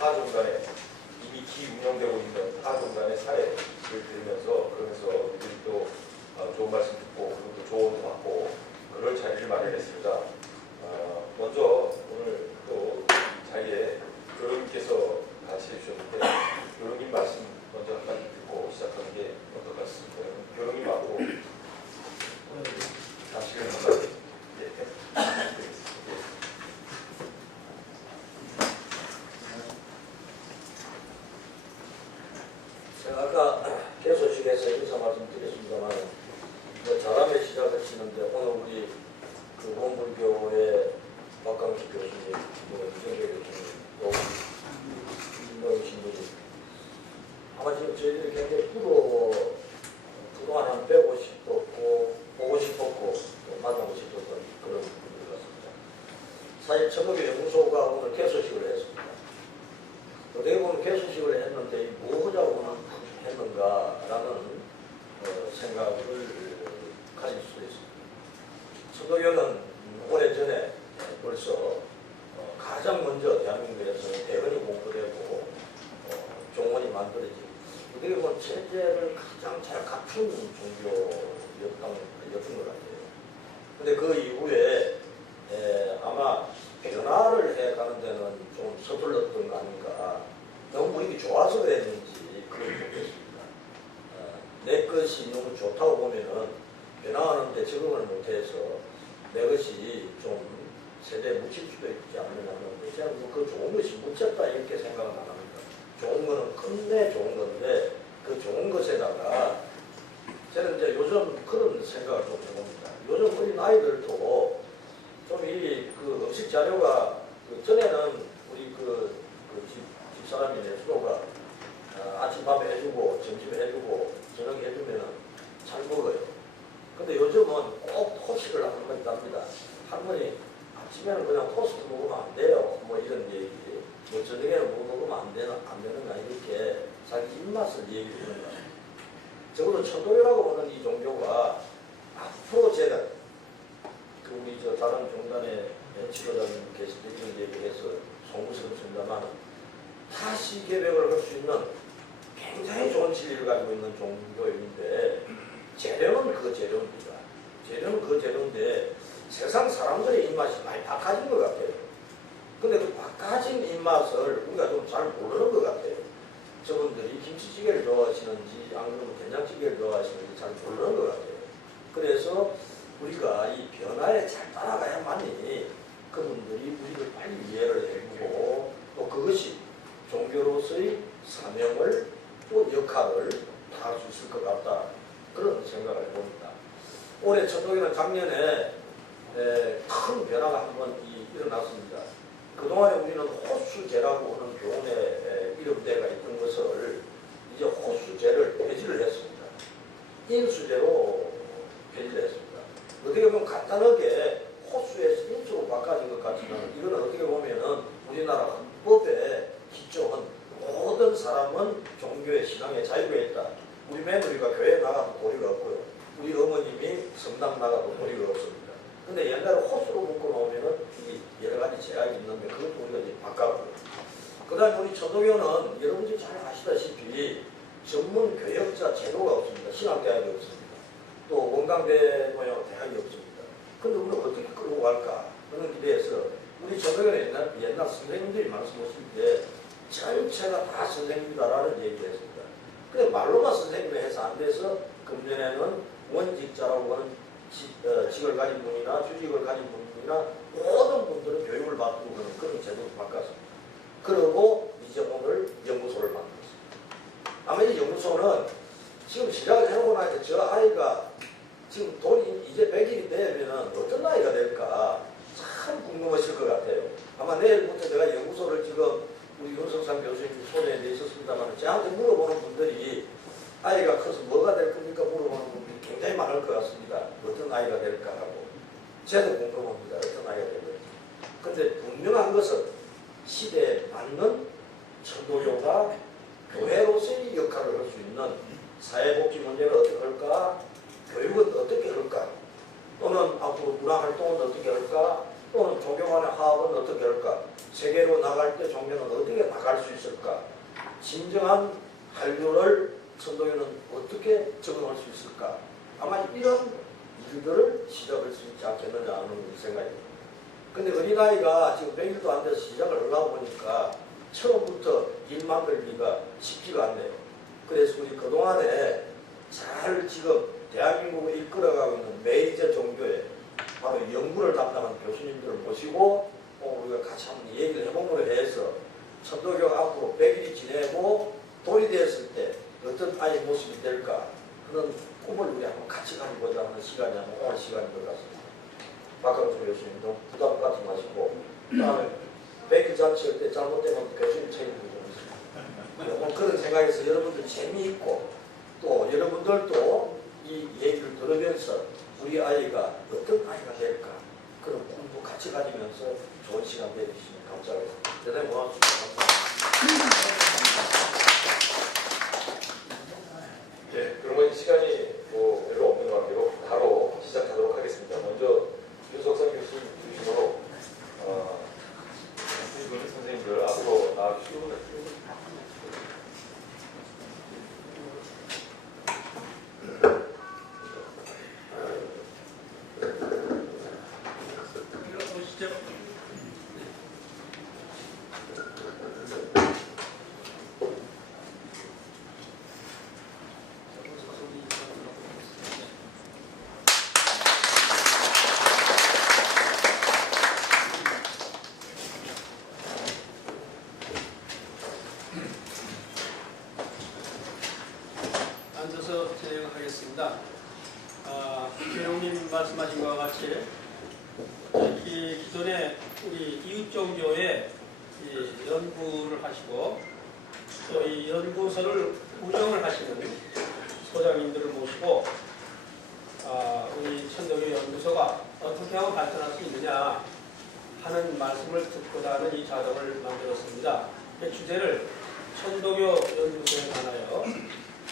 하중간에 이미 기운영되고 있는 하중간의 사례를 들으면서 그러면서 우리 또 좋은 말씀 듣고 그리고 또 조언도 받고 그럴 자리를 마련했습니다. 먼저 오늘 또 자리에 교령님께서 같이 해주셨는데 교령님 말씀 먼저 한 가지 듣고 시작하는 게 어떨 것 같습니다. 교령님하고 다시금 한 가지 제가 아까 개소식에서 인사 말씀드렸습니다만 자람의 시작을 치는데 오늘 우리 그 원불교의 박강식 교수님, 이정배 교수님, 또 김노신 분이 아마 지금 저희들이 굉장히 그동안 한 150도 보고 싶었고 또 만나고 싶었던 그런 분들 같습니다. 사실 천국의 연구소가 오늘 개소식을 했습니다. 어떻게 보면 개소식을 했는데 뭐 하자고 했는가라는 생각을 가질 수 있습니다. 서도교는 오래전에 벌써 가장 먼저 대한민국에서 대헌이 공부되고 종원이 만들어지고 어떻게 보면 체제를 가장 잘 갖춘 종교였던 것 같아요. 근데 그 이후에 아마 변화를 해가는 데는 좀 서툴렀던 거 아닌가. 너무 이게 좋아서 그랬는지 그걸 모르겠습니다. 내 것이 너무 좋다고 보면은 변화하는데 적응을 못해서 내 것이 좀 세대에 묻힐 수도 있지 않느냐는 저는 그 좋은 것이 묻혔다 이렇게 생각은 안 합니다. 좋은 거는 끝내 좋은 건데 그 좋은 것에다가 저는 이제 요즘 그런 생각을 좀 해봅니다. 요즘 어린 아이들도 좀 이 그 음식 자료가 전에는 우리 집사람이네 수도가 아침밥에 해주고 점심에 해주고 저녁에 해주면 잘 먹어요. 근데 요즘은 꼭 토식을 할머니 답니다. 할머니 아침에는 그냥 토스트 먹으면 안 돼요. 뭐 이런 얘기. 뭐 저녁에는 뭐 먹으면 안 되는가 이렇게 자기 입맛을 얘기하는 거예요. 적어도 천도교라고 보는 이 종교가 앞으로 제가 우리 다른 종단에 지도자님 계실 때 이런 얘기해서 송구스럽습니다만 다시 개벽을 할 수 있는 굉장히 좋은 진리를 가지고 있는 종교인데 재료는 그 재료입니다. 재료는 그 재료인데 세상 사람들의 입맛이 많이 바꿔진 것 같아요. 근데 그 바꿔진 입맛을 우리가 좀 잘 모르는 것 같아요. 저분들이 김치찌개를 좋아하시는지 안 그러면 된장찌개를 좋아하시는지 잘 모르는 것 같아요. 그래서 우리가 이 변화에 잘 따라가야만이 그분들이 우리를 빨리 이해를 해주고 또 그것이 종교로서의 사명을 또 역할을 다 할 수 있을 것 같다. 그런 생각을 해봅니다. 올해 천도교는 작년에 큰 변화가 한번 일어났습니다. 그동안에 우리는 호수제라고 하는 교훈의 이름대가 있던 것을 이제 호수제를 폐지를 했습니다. 인수제로 폐지를 했습니다. 어떻게 보면 간단하게 호수에서 인수로 바꿔진 것 같지만 이거는 어떻게 보면은 우리나라 헌법에 기초한 모든 사람은 종교의 신앙에 자유가 있다. 우리 며느리가 교회 나가도 도리가 없고요. 우리 어머님이 성당 나가도 도리가 없습니다. 근데 옛날에 호수로 묶어 놓으면은 여러 가지 제약이 있는데 그것도 우리가 이제 바꿔고요. 그 다음에 우리 천도교는 여러분들이 잘 아시다시피 전문 교역자 제도가 없습니다. 신학대학이 없습니다. 또 원광대 모양 대학이 없습니다. 근데 우리는 어떻게 끌고 갈까? 그런 기대에서 우리 천도교는 옛날 선생님들이 말씀하실 때 전체가 다 선생님이다라는 얘기를 했습니다. 근데 말로만 선생님을 해서 안 돼서 금년에는 원직자라고 하는 직을 가진 분이나 주직을 가진 분이나 모든 분들은 교육을 받고 그런 그런 제도를 바꿨습니다. 그리고 이제 오늘 연구소를 만들었습니다. 아마 이 연구소는 지금 시작을 해놓고 나니까 저 아이가 지금 돈이 이제 100일이 되면 어떤 아이가 될까 참 궁금하실 것 같아요. 아마 내일부터 제가 연구소를 지금 우리 윤석상 교수님 손에 내셨습니다만 저한테 물어보는 분들이 아이가 커서 뭐가 될 겁니까 물어보는 분들이 굉장히 많을 것 같습니다. 어떤 아이가 될까 하고 저도 궁금합니다. 어떤 아이가 될까. 근데 분명한 것은 시대에 맞는 천도교가 교회로서의 역할을 할 수 있는 사회복지 문제를 어떻게 할까, 교육은 어떻게 할까, 또는 앞으로 문화활동은 어떻게 할까, 또는 종교 간의 화합은 어떻게 할까? 세계로 나갈 때 종교는 어떻게 나갈 수 있을까? 진정한 한류를 천도교는 어떻게 적응할 수 있을까? 아마 이런 일들을 시작할 수 있지 않겠느냐 하는 생각입니다. 근데 어린아이가 지금 100일도 안 돼서 시작을 하려고 보니까 처음부터 일 만들기가 쉽지가 않네요. 그래서 우리 그동안에 잘 지금 대한민국을 이끌어가고 있는 메이저 종교에 바로 연구를 담당한 교수님들을 모시고 우리가 같이 한번 얘기를 해보므로 해서 천도교가 앞으로 100일이 지내고 돌이 되었을 때 어떤 아이 모습이 될까 그런 꿈을 우리 한번 같이 가보자 하는 시간이 한번 오늘 시간인 것 같습니다. 박강수 교수님도 부담 갖지 마시고 다음에 100일 잔치할 때 잘못되면 교수님 책임도 좀 있습니다. 오늘 그런 생각에서 여러분들 재미있고 또 여러분들도 이 얘기를 들으면서 우리 아이가 어떤 아이가 될까 그런 꿈도 같이 가지면서 좋은 시간 되주시면 감사하겠습니다. 대단히 고맙습니다. 예, 그러면 시간이 별로 없는 관계로 바로 시작하도록 하겠습니다. 먼저 윤석선 교수님 중심으로 선생님들 앞으로 나와주시고 앉아서 진행하겠습니다. 교영님 말씀하신 것과 같이 기존에 우리 이웃종교에 연구를 하시고 또 이 연구소를 운영을 하시는 소장님들을 모시고 우리 천도교 연구소가 어떻게 하고 발전할 수 있느냐 하는 말씀을 듣고자 하는 이 자료를 만들었습니다. 그 주제를 천도교 연구소에 관하여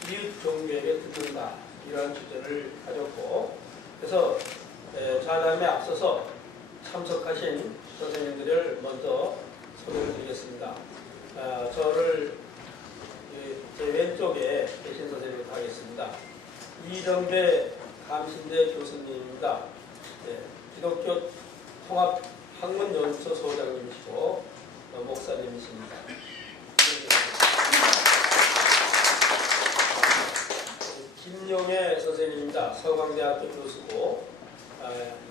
이웃 종교에게 듣는다 이러한 주제를 가졌고 그래서 자담에 앞서서 참석하신 선생님들을 먼저 소개를 드리겠습니다. 저를 제 왼쪽에 계신 선생님부터 하겠습니다. 이정배 감신대 교수님입니다. 기독교 통합학문연구소 소장님이시고 목사님이십니다. 김용애 선생님입니다. 서강대학교 교수고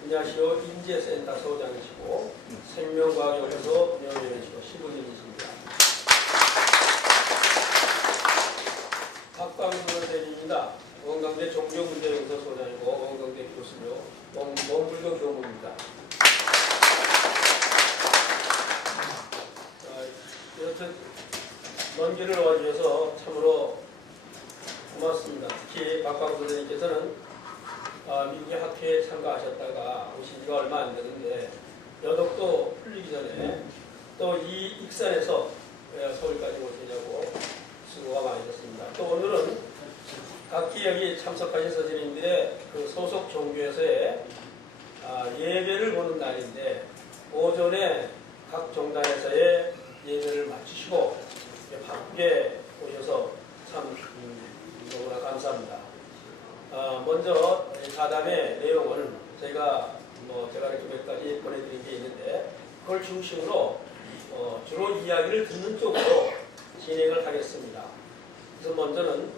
인야시오 인재센터 소장이시고 생명과학연구소 명예회장이시고 시부님이십니다. 박광수 선생님입니다. 원광대 종교문제연구소 소장이고 원광대 교수로 원불교 교무입니다. 이렇게 먼 길을 와주셔서 참으로 고맙습니다. 특히 박광수 선생님께서는 미국의 학회에 참가하셨다가 오신 지가 얼마 안 되는데 여독도 풀리기 전에 또 이 익산에서 서울까지 오시냐고 수고가 많으셨습니다. 또 오늘은 각기 여기 참석하신 선생님들의 그 소속 종교에서의 예배를 보는 날인데 오전에 각 종단에서의 예배를 마치시고 바쁘게 오셔서 참 너무나 감사합니다. 먼저 자담의 내용을 제가 이렇게 몇 가지 보내드린 게 있는데 그걸 중심으로 주로 이야기를 듣는 쪽으로 진행을 하겠습니다. 그래서 먼저는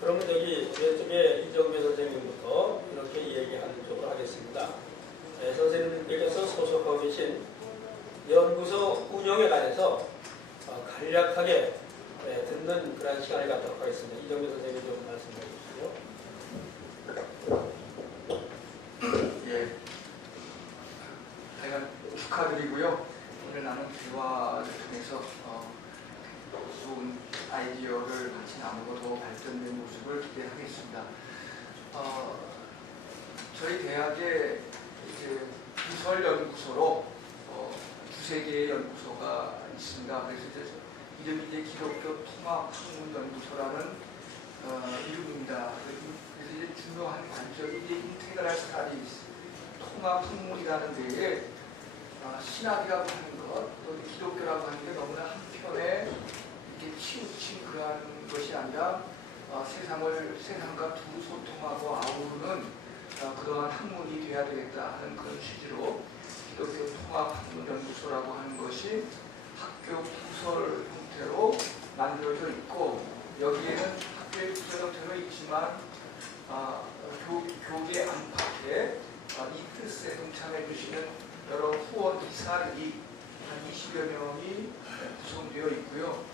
그러면 여기 왼쪽에 이정배 선생님부터 이렇게 얘기하는 쪽으로 하겠습니다. 선생님께서 소속하고 계신 연구소 운영에 관해서 간략하게 듣는 그런 시간을 갖도록 하겠습니다. 이정배 선생님 좀 말씀해 주시죠. 예, 하여간 축하드리고요. 오늘 나는 대화를 통해서 좋은 아이디어를 같이 나누고 더 발전된 모습을 기대하겠습니다. 저희 대학에 이제 부설연구소로 두세 개의 연구소가 있습니다. 그래서 이름이 이제 기독교 통합학문연구소라는 이름입니다. 그래서 이제 중요한 관점이 이제 인테그랄 스타디스 통합학문이라는 데에 신학이라고 하는 것, 또 기독교라고 하는 게 너무나 한편에 이렇게 치우친 그러한 것이 아니라 세상과 두루 소통하고 아우르는 그러한 학문이 돼야 되겠다 하는 그런 취지로 기독교 통합학문연구소라고 하는 것이 학교 부설 형태로 만들어져 있고, 여기에는 학교의 부설 형태로 있지만 교계 안팎에 이 뜻에 동참해 주시는 여러 후원 이사들이 한 20여 명이 구성되어 있고요.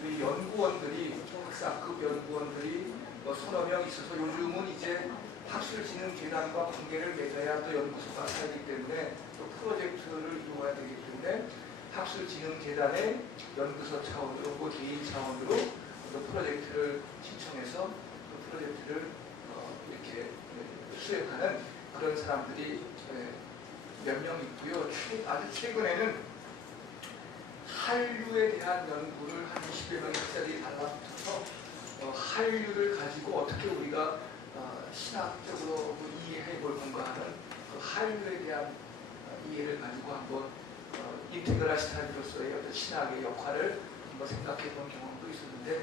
그리고 연구원들이, 학사급 연구원들이 서너 명 있어서 요즘은 이제 학술진흥재단과 관계를 맺어야 또 연구소가 살기 때문에 또 프로젝트를 이루어야 되기 때문에 학술진흥재단의 연구소 차원으로, 뭐 개인 차원으로 또 프로젝트를 신청해서 그 프로젝트를 이렇게 수행하는 그런 사람들이 몇 명 있고요. 아주 최근에는 한류에 대한 연구를 한 20여 명의 학자들이 달라붙어서 한류를 가지고 어떻게 우리가 신학적으로 이해해 볼 건가 하는 그 한류에 대한 이해를 가지고 한번 인테그랄 스타디로서의 어떤 신학의 역할을 한번 생각해 본 경험도 있었는데,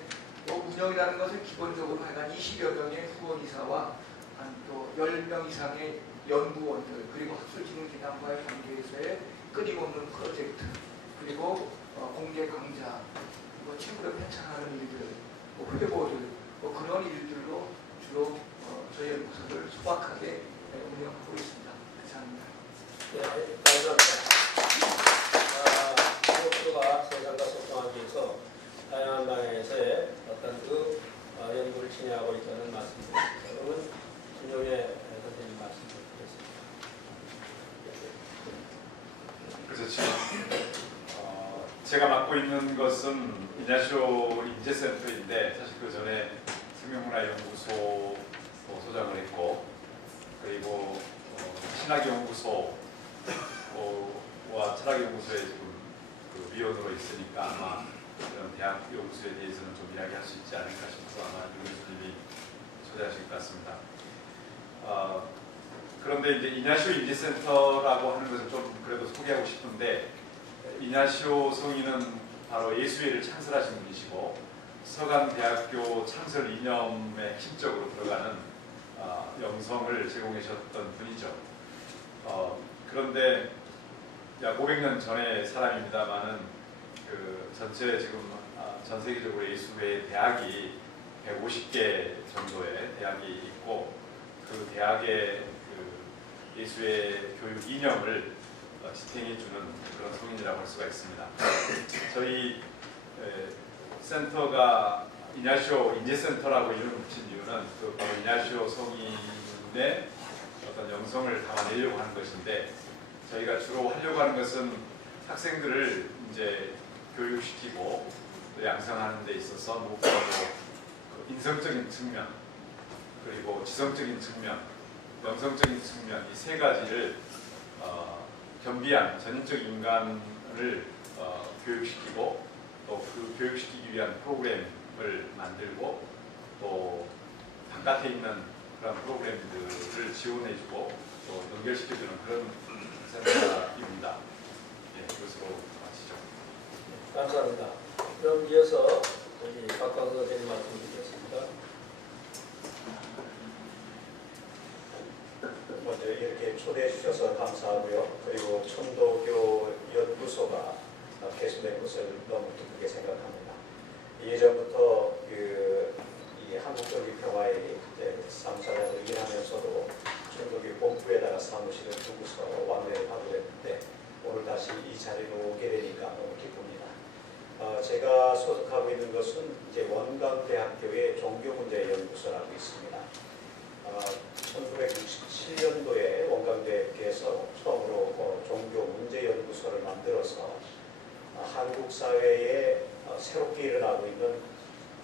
운영이라는 것은 기본적으로 한 20여 명의 후원이사와 한 또 10명 이상의 연구원들, 그리고 학술진흥재단과의 관계에서의 끊임없는 프로젝트, 그리고 공개 강좌, 친구를 편찬하는 일들, 회고들, 그런 일들로 주로 저희 연구소를 소박하게 운영하고 있습니다. 감사합니다. 네, 감사합니다. 기독교가 세상과 소통하기 위해서 다양한 방향에서의 어떤 그 연구를 진행하고 있다는 말씀입니다. 그러면 김용혜 선생님 말씀 드리겠습니다. 그래서 지금 제가 맡고 있는 것은 이냐쇼 인재센터인데, 사실 그 전에 생명문화연구소 소장을 했고, 그리고 신학연구소와 철학연구소에 지금 그 위원으로 있으니까 아마 그런 대학 연구소에 대해서는 좀 이야기할 수 있지 않을까 싶어서 아마 유 교수님이 초대하실 것 같습니다. 그런데 이제 이냐쇼 인재센터라고 하는 것을 좀 그래도 소개하고 싶은데, 이냐쇼 성인은 바로 예수회를 창설하신 분이시고 서강대학교 창설 이념의 핵심적으로 들어가는 영성을 제공하셨던 분이죠. 그런데 약 500년 전의 사람입니다만은 그 전체 지금 전 세계적으로 예수회 대학이 150개 정도의 대학이 있고, 그 대학의 그 예수회 교육 이념을 지탱해주는 그런 성인이라고 할 수가 있습니다. 저희 센터가 이냐쇼 인재센터라고 이름을 붙인 이유는 그 바로 이냐쇼 성인의 어떤 영성을 담아내려고 하는 것인데, 저희가 주로 하려고 하는 것은 학생들을 이제 교육시키고 또 양성하는 데 있어서 무엇보다도 그 인성적인 측면, 그리고 지성적인 측면, 영성적인 측면, 이 세 가지를 겸비한 전인적 인간을 교육시키고, 또 그 교육시키기 위한 프로그램을 만들고, 또 바깥에 있는 그런 프로그램들을 지원해주고 또 연결시켜주는 그런 센터입니다. 예, 이것으로 마치죠. 감사합니다. 그럼 이어서 우리 박광수 선생님 말씀 드리겠습니다. 먼저 이렇게 초대해 주셔서 감사하고요. 그리고 천도교 연구소가 개설된 것을 너무 기쁘게 생각합니다. 예전부터 이 한국적인 평화의 3사장을 일하면서도 천도교 본부에다가 사무실을 두고서 왕래를 하고 있는데, 오늘 다시 이 자리로 오게 되니까 너무 기쁩니다. 제가 소속하고 있는 것은 이제 원광대학교의 종교문제연구소라고 있습니다. 1967년도에 원광대학교에서 처음으로 종교문제연구소를 만들어서 한국 사회에 새롭게 일어나고 있는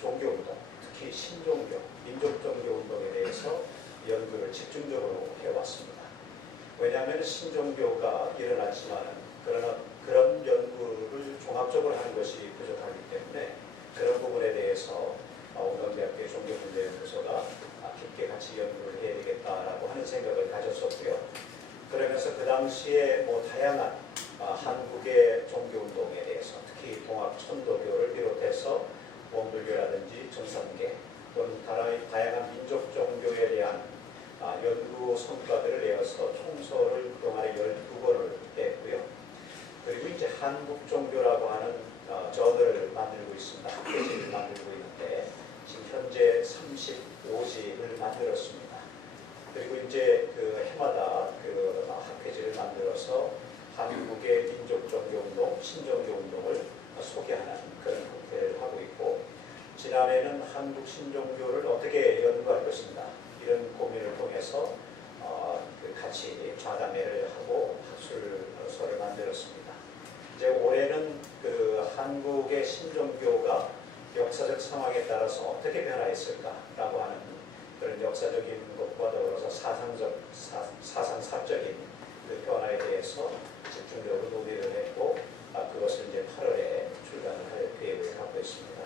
종교운동, 특히 신종교, 민족종교운동에 대해서 연구를 집중적으로 해왔습니다. 왜냐하면 신종교가 일어났지만 그러나 그런 연구를 종합적으로 하는 것이 부족하기 때문에 그런 부분에 대해서 원광대학교 종교문제연구소가 깊게 같이 연구를 해야 되겠다라고 하는 생각을 가졌었고요. 그러면서 그 당시에 다양한 한국의 종교운동에 대해서 특히 동학 천도교를 비롯해서 원불교라든지 정삼계 또는 다양한 민족 종교에 대한 연구 성과들을 내어서 총서를 그동안에 12권을 냈고요. 그리고 이제 한국 종교라고 하는 저널을 만들고 있습니다. 학회지를 만들고 있는데 지금 현재 35집을 만들었습니다. 그리고 이제 그 해마다 그 학회지를 만들어서 한국의 민족 종교 운동, 신종교 운동을 소개하는 그런 학회를 하고 있고, 지난해는 한국 신종교를 어떻게 연구할 것인가 이런 고민을 통해서 같이 좌담회를 하고 학술서를 만들었습니다. 이제 올해는 그 한국의 신종교가 역사적 상황에 따라서 어떻게 변화했을까라고 하는 그런 역사적인 것과 더불어서 사상사적인 그 변화에 대해서 집중적으로 논의를 했고, 그것을 이제 8월에 출간을 할 계획을 갖고 있습니다.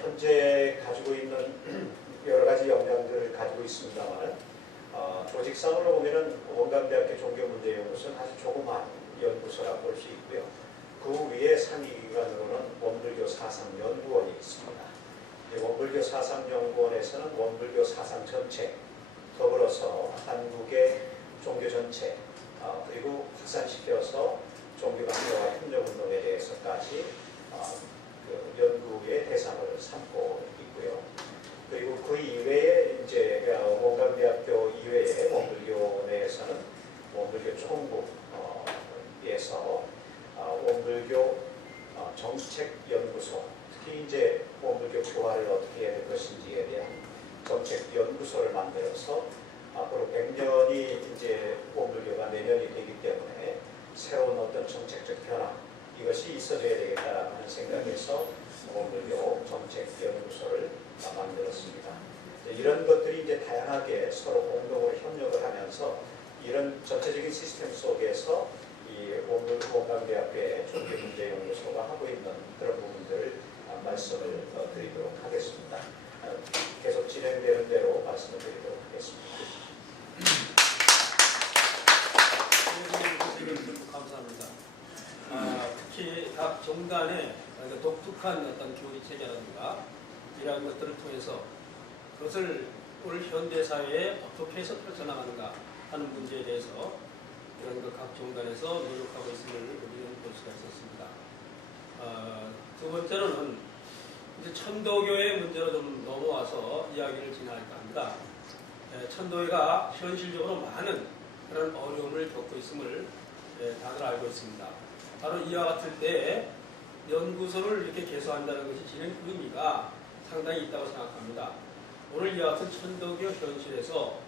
현재 가지고 있는 여러 가지 역량들을 가지고 있습니다만, 조직상으로 보면은 원광대학교 종교문제연구소는 아주 조그만 연구소라고 볼 수 있고요. 그 위에 상위기관으로는 원불교 사상연구원이 있습니다. 원불교 사상연구원에서는 원불교 사상 전체, 더불어서 한국의 종교 전체, 그리고 확산시켜서 종교관계와 협력운동에 대해서까지 그 연구의 대상을 삼고 있고요. 그리고 그 이외에 이제 원광대학교 이외에 원불교 내에서는 원불교 총국에서 원불교 정책연구소, 특히 이제 원불교 교화를 어떻게 해야 될 것인지에 대한 정책연구소를 만들어서 앞으로 100년이 이제 원불교가 내년이 되기 때문에 새로운 어떤 정책적 변화 이것이 있어져야 되겠다라는 생각에서 원불교 정책연구소를 만들었습니다. 이런 것들이 이제 다양하게 서로 공동으로 협력을 하면서 이런 전체적인 시스템 속에서 이 원광대학교의 종교문제연구소가 하고 있는 그런 부분들을 말씀을 드리도록 하겠습니다. 계속 진행되는 대로 말씀을 드리도록 하겠습니다. 감사합니다. 특히 각 종단의 독특한 어떤 교리 체계라든가 이러한 것들을 통해서 그것을 오늘 현대 사회에 어떻게 해서 펼쳐나가는가 하는 문제에 대해서 이런 각 종단에서 노력하고 있음을 우리는 볼 수가 있었습니다. 두 번째로는 이제 천도교의 문제로 좀 넘어와서 이야기를 진행할까 합니다. 천도교가 현실적으로 많은 그런 어려움을 겪고 있음을 다들 알고 있습니다. 바로 이와 같을 때 연구소를 이렇게 개소한다는 것이 지닌 의미가 상당히 있다고 생각합니다. 오늘 이와 같은 천도교 현실에서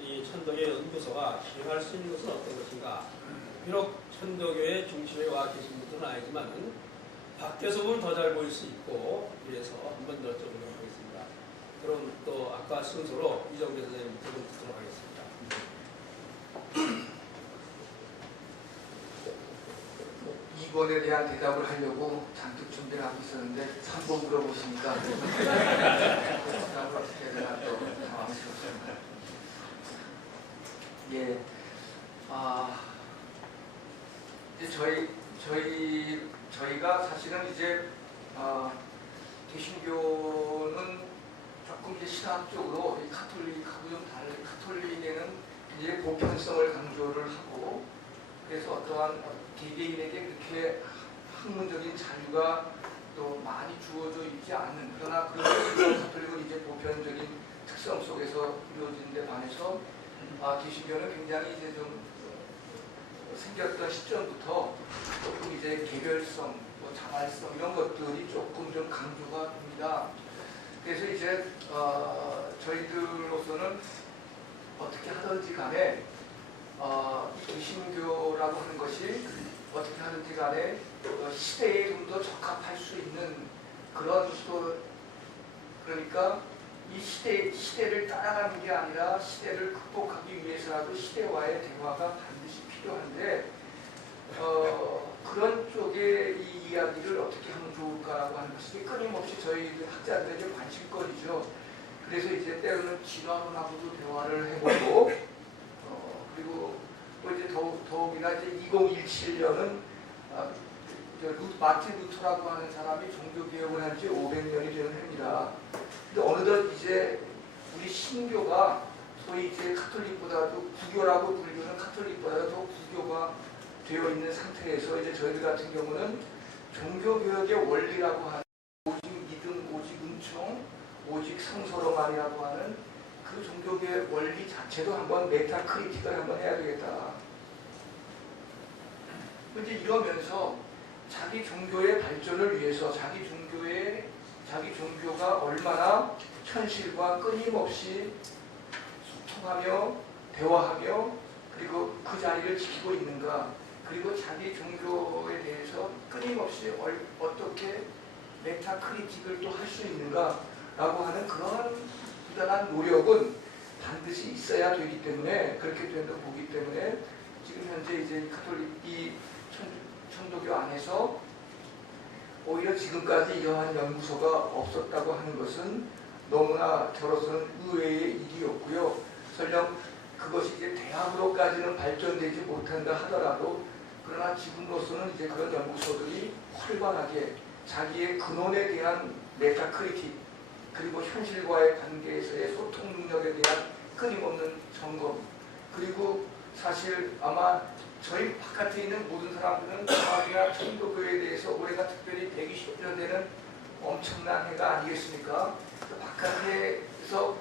이 천도교 연구소가 기여할 수 있는 것은 어떤 것인가? 비록 천도교의 중심에 와 계신 분들은 아니지만 밖에서 보면 더 잘 보일 수 있고, 그래서 한번 더 여쭤보도록 하겠습니다. 그럼 또 아까 순서로 이정배 선생님부터 좀 듣도록 하겠습니다. 이번에 대한 대답을 하려고 잔뜩 준비를 하고 있었는데 3번 물어보시니까 대답을 어떻게 해야 되나 또 당황스럽습니다. 예, 이제 저희가 사실은 이제 개신교는 조금 이제 신학적으로 이 카톨릭하고 좀 다르게 카톨릭에는 이제 보편성을 강조를 하고, 그래서 어떠한 개개인에게 그렇게 학문적인 자유가 또 많이 주어져 있지 않는, 그러나 그런 카톨릭은 이제 보편적인 특성 속에서 이루어지는 데 반해서 개신교는 굉장히 이제 좀 생겼던 시점부터 조금 이제 개별성, 뭐 자발성 이런 것들이 조금 좀 강조가 됩니다. 그래서 이제 저희들로서는 어떻게 하든지 간에 개신교라고 하는 것이 어떻게 하든지 간에 시대에 좀 더 적합할 수 있는 그런 또, 그러니까 이 시대를 따라가는 게 아니라 시대를 극복하기 위해서라도 시대와의 대화가 반드시 필요한데, 그런 쪽의 이 이야기를 어떻게 하면 좋을까라고 하는 것이 끊임없이 저희 학자들에게 관심거리죠. 그래서 이제 때로는 진화론하고도 대화를 해보고, 그리고 또 이제 더욱이나 이제 2017년은 마틴 루터라고 하는 사람이 종교개혁을 한 지 500년이 되는 해입니다. 근데 어느덧 이제 우리 신교가 소위 이제 카톨릭보다도 불교라고 불교는 카톨릭보다도 더 불교가 되어 있는 상태에서 이제 저희들 같은 경우는 종교개혁의 원리라고 하는 오직 믿음, 오직 은총, 오직 성서로만이라고 하는 그 종교개혁 원리 자체도 한번 메타크리틱을 한번 해야 되겠다. 이제 이러면서 자기 종교의 발전을 위해서 자기 종교가 얼마나 현실과 끊임없이 소통하며 대화하며 그리고 그 자리를 지키고 있는가, 그리고 자기 종교에 대해서 끊임없이 어떻게 메타크리틱을 또 할 수 있는가 라고 하는 그러한 부단한 노력은 반드시 있어야 되기 때문에, 그렇게 된다고 보기 때문에 지금 현재 이제 이 천도교 안에서 오히려 지금까지 이러한 연구소가 없었다고 하는 것은 너무나 저로서는 의외의 일이었고요. 설령 그것이 이제 대학으로까지는 발전되지 못한다 하더라도, 그러나 지금으로서는 이제 그런 연구소들이 활발하게 자기의 근원에 대한 메타크리틱, 그리고 현실과의 관계에서의 소통 능력에 대한 끊임없는 점검, 그리고 사실 아마 저희 바깥에 있는 모든 사람들은 동학이나 천도교에 대해서 올해가 특별히 120년 되는 엄청난 해가 아니겠습니까? 그 바깥에서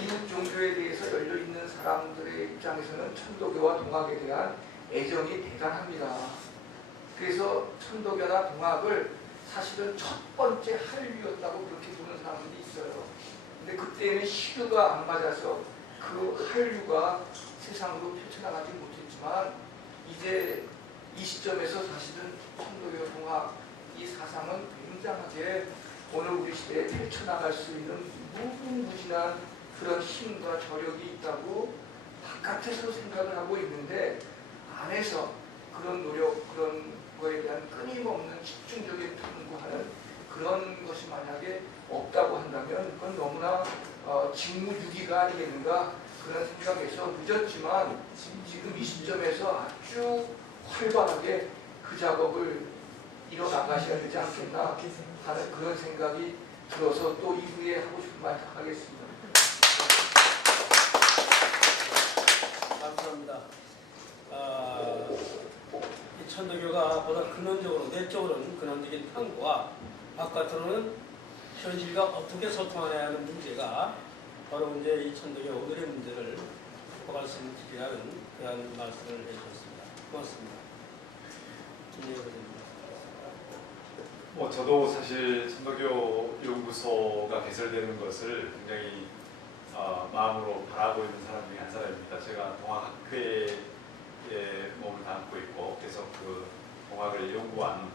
이웃 종교에 대해서 열려있는 사람들의 입장에서는 천도교와 동학에 대한 애정이 대단합니다. 그래서 천도교나 동학을 사실은 첫 번째 한류였다고 그렇게 보는 사람들이 있어요. 근데 그때는 시류가 안 맞아서 그 한류가 세상으로 펼쳐나가지 못했지만, 이제 이 시점에서 사실은 천도교 동학 이 사상은 굉장하게 오늘 우리 시대에 펼쳐나갈 수 있는 무궁무진한 그런 힘과 저력이 있다고 바깥에서 생각을 하고 있는데, 안에서 그런 노력, 그런 거에 대한 끊임없는 집중적인 탐구하는 그런 것이 만약에 없다고 한다면 그건 너무나 직무유기가 아니겠는가, 그런 생각에서 늦었지만 지금 이 시점에서 아주 활발하게 그 작업을 이뤄나가셔야 되지 않겠나 하는 그런 생각이 들어서 또 이후에 하고 싶은 말 하겠습니다. 감사합니다. 이 천도교가 보다 근원적으로, 내적으로는 근원적인 탐구와 바깥으로는 현실과 어떻게 소통하냐 하는 문제가 바로 이제 이 천도교 오늘의 문제를 해결할 수 있는 길이라는 그런 말씀을 해주셨습니다. 고맙습니다. 김예호 선생님. 저도 사실 천도교 연구소가 개설되는 것을 굉장히 마음으로 바라고 있는 사람 중에 한 사람입니다. 제가 동학학회에 몸을 담고 있고 계속 그 동학을 연구한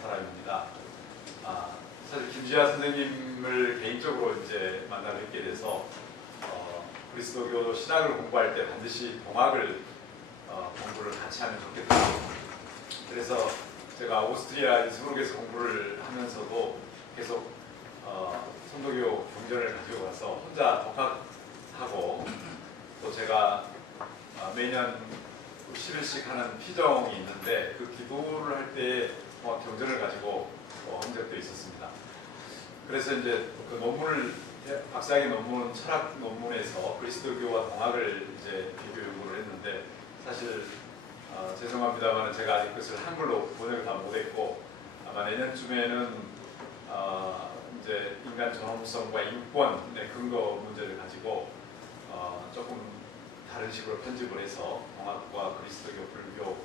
사람입니다. 사실 김지아 선생님을 개인적으로 이제 만나 뵙게 돼서 그리스도교 신학을 공부할 때 반드시 동학을 공부를 같이 하면 좋겠다. 그래서 제가 오스트리아 인스브룩에서 공부를 하면서도 계속 성도교 경전을 가지고 가서 혼자 독학하고, 또 제가 매년 10일씩 하는 피정이 있는데 그 기도를 할 때 경전을 가지고 한 적도 있었습니다. 그래서 이제 그 논문을, 박사학위 논문, 철학 논문에서 그리스도교와 동학을 이제 비교 연구를 했는데, 사실 죄송합니다만 제가 아직 그것을 한글로 번역을 다 못했고, 아마 내년쯤에는 이제 인간 존엄성과 인권의 근거 문제를 가지고 조금 다른 식으로 편집을 해서 동학과 그리스도교, 불교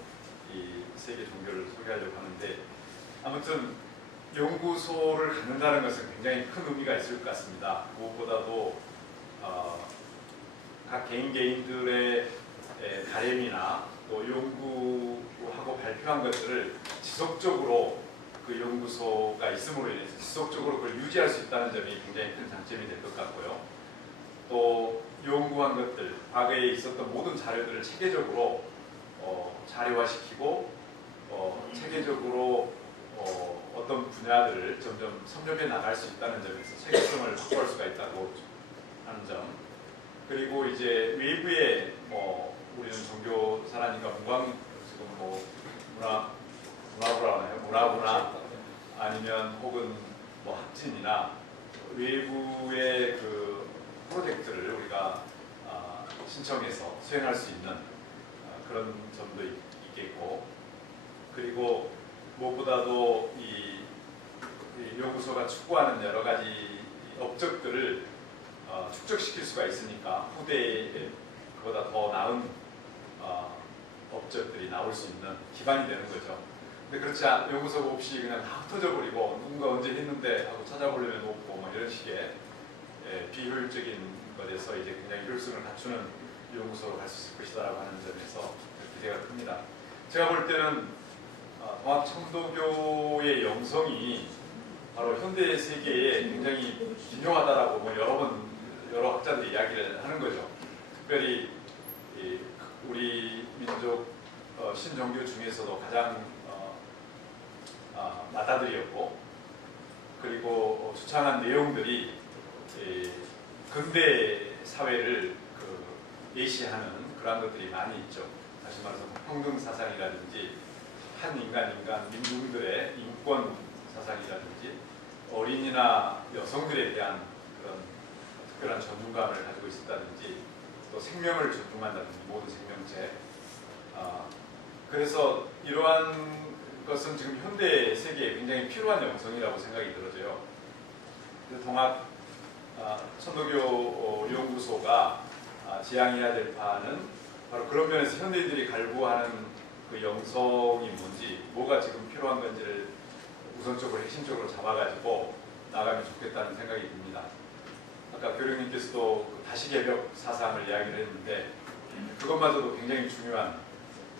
이 세 개 종교를 소개하려고 하는데, 아무튼 연구소를 갖는다는 것은 굉장히 큰 의미가 있을 것 같습니다. 무엇보다도 각 개인들의 바램이나 또 연구하고 발표한 것들을 지속적으로 그 연구소가 있음으로 인해서 지속적으로 그걸 유지할 수 있다는 점이 굉장히 큰 장점이 될 것 같고요. 또 연구한 것들, 과거에 있었던 모든 자료들을 체계적으로 자료화시키고 체계적으로 어떤 분야들을 점점 섭렵해 나갈 수 있다는 점에서 체계성을 확보할 수가 있다고 하는 점, 그리고 이제 외부의 우리는 종교사라니까 지금 뭐 문화부나 아니면 혹은 뭐 학진이나 외부의 그 프로젝트를 우리가 신청해서 수행할 수 있는 그런 점도 있겠고, 그리고 무엇보다도 이 연구소가 추구하는 여러 가지 업적들을 축적시킬 수가 있으니까 후대에 그보다 더 나은 업적들이 나올 수 있는 기반이 되는 거죠. 근데 그렇지 연구소가 없이 그냥 다 흩어져 버리고 누군가 언제 했는데 하고 찾아보려면 없고 뭐 이런 식의 비효율적인 것에서 이제 굉장히 효율성을 갖추는 연구소로 갈 수 있을 것이다라고 하는 점에서 기대가 큽니다. 제가 볼 때는 동학천도교의 영성이 바로 현대 세계에 굉장히 기묘하다라고 뭐 여러 학자들이 이야기를 하는 거죠. 특별히 우리 민족 신종교 중에서도 가장 맏아들이었고, 그리고 주창한 내용들이 근대 사회를 예시하는 그러한 것들이 많이 있죠. 다시 말해서 평등 사상이라든지 한 인간 민중들의 인권 사상이라든지 어린이나 여성들에 대한 그런 특별한 존중감을 가지고 있었다든지 또 생명을 존중한다든지 모든 생명체. 그래서 이러한 것은 지금 현대 세계에 굉장히 필요한 영성이라고 생각이 들어져요. 동학 천도교 연구소가 지향해야 될 바는 바로 그런 면에서 현대인들이 갈구하는 그 영성이 뭔지, 뭐가 지금 필요한 건지를 우선적으로 핵심적으로 잡아가지고 나가면 좋겠다는 생각이 듭니다. 아까 교령님께서도 그 다시개벽 사상을 이야기를 했는데 그것마저도 굉장히 중요한,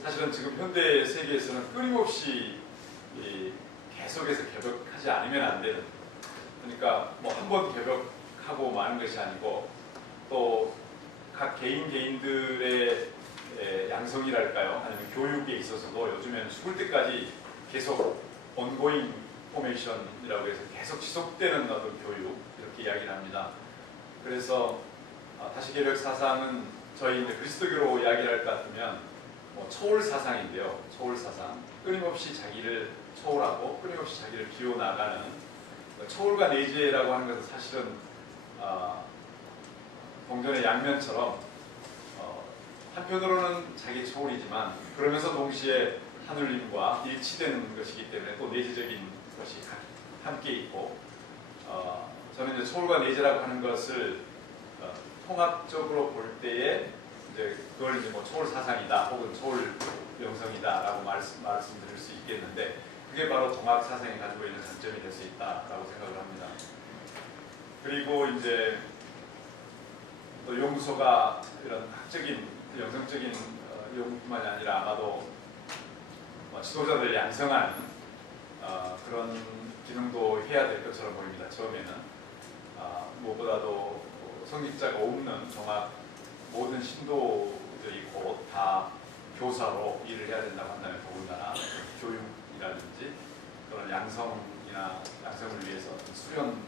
사실은 지금 현대 세계에서는 끊임없이 계속해서 개벽하지 않으면 안 되는, 그러니까 뭐 한 번 개벽하고 마는 것이 아니고 또 각 개인들의 양성이랄까요, 아니면 교육에 있어서도 요즘에는 죽을 때까지 계속 ongoing formation이라고 해서 계속 지속되는 어떤 교육, 이렇게 이야기를 합니다. 그래서 다시개벽 사상은 저희 이제 그리스도교로 이야기할 것 같으면 뭐 초월 사상인데요. 초월 사상, 끊임없이 자기를 초월하고 끊임없이 자기를 비워나가는 초월과 내재라고 하는 것은 사실은 동전의 양면처럼 한편으로는 자기 초월이지만 그러면서 동시에 하늘님과 일치되는 것이기 때문에 또 내재적인 것이 함께 있고, 저는 이제 초월과 내재라고 하는 것을 통합적으로 볼 때에 이제 그걸 이제 뭐 초월 사상이다 혹은 초월 영성이다라고 말씀드릴 수 있겠는데, 그게 바로 동학 사상이 가지고 있는 장점이 될 수 있다라고 생각을 합니다. 그리고 이제 또 연구소가 이런 학적인 영성적인 연구뿐만이 아니라 아마도 지도자들 양성하는 그런 기능도 해야 될 것처럼 보입니다. 처음에는 무엇보다도 성직자가 없는 종합 모든 신도들이 곧 다 교사로 일을 해야 된다고 한다면 더군다나 교육이라든지 그런 양성을 위해서 수련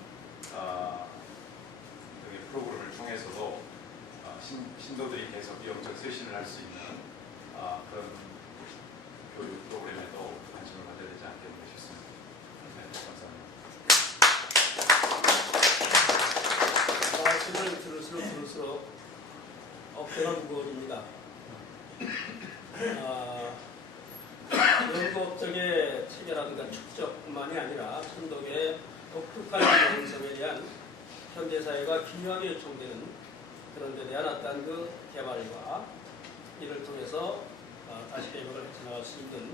프로그램을 통해서도 신도들이 계속 영적 쇄신을 할 수 있는 그런 교육 프로그램에도 관심을 가져야 되지 않겠나 싶습니다. 네, 감사합니다. 말씀을 들을수록 어깨가 무거워집니다. 연구업적의 체계라든가 축적뿐만이 아니라 천덕의 독특한 영성에 대한 현대사회가 기묘하게 요청되는 그런 데 대한 어떤 그 개발과 이를 통해서 다시개벽을 해쳐나갈 수 있는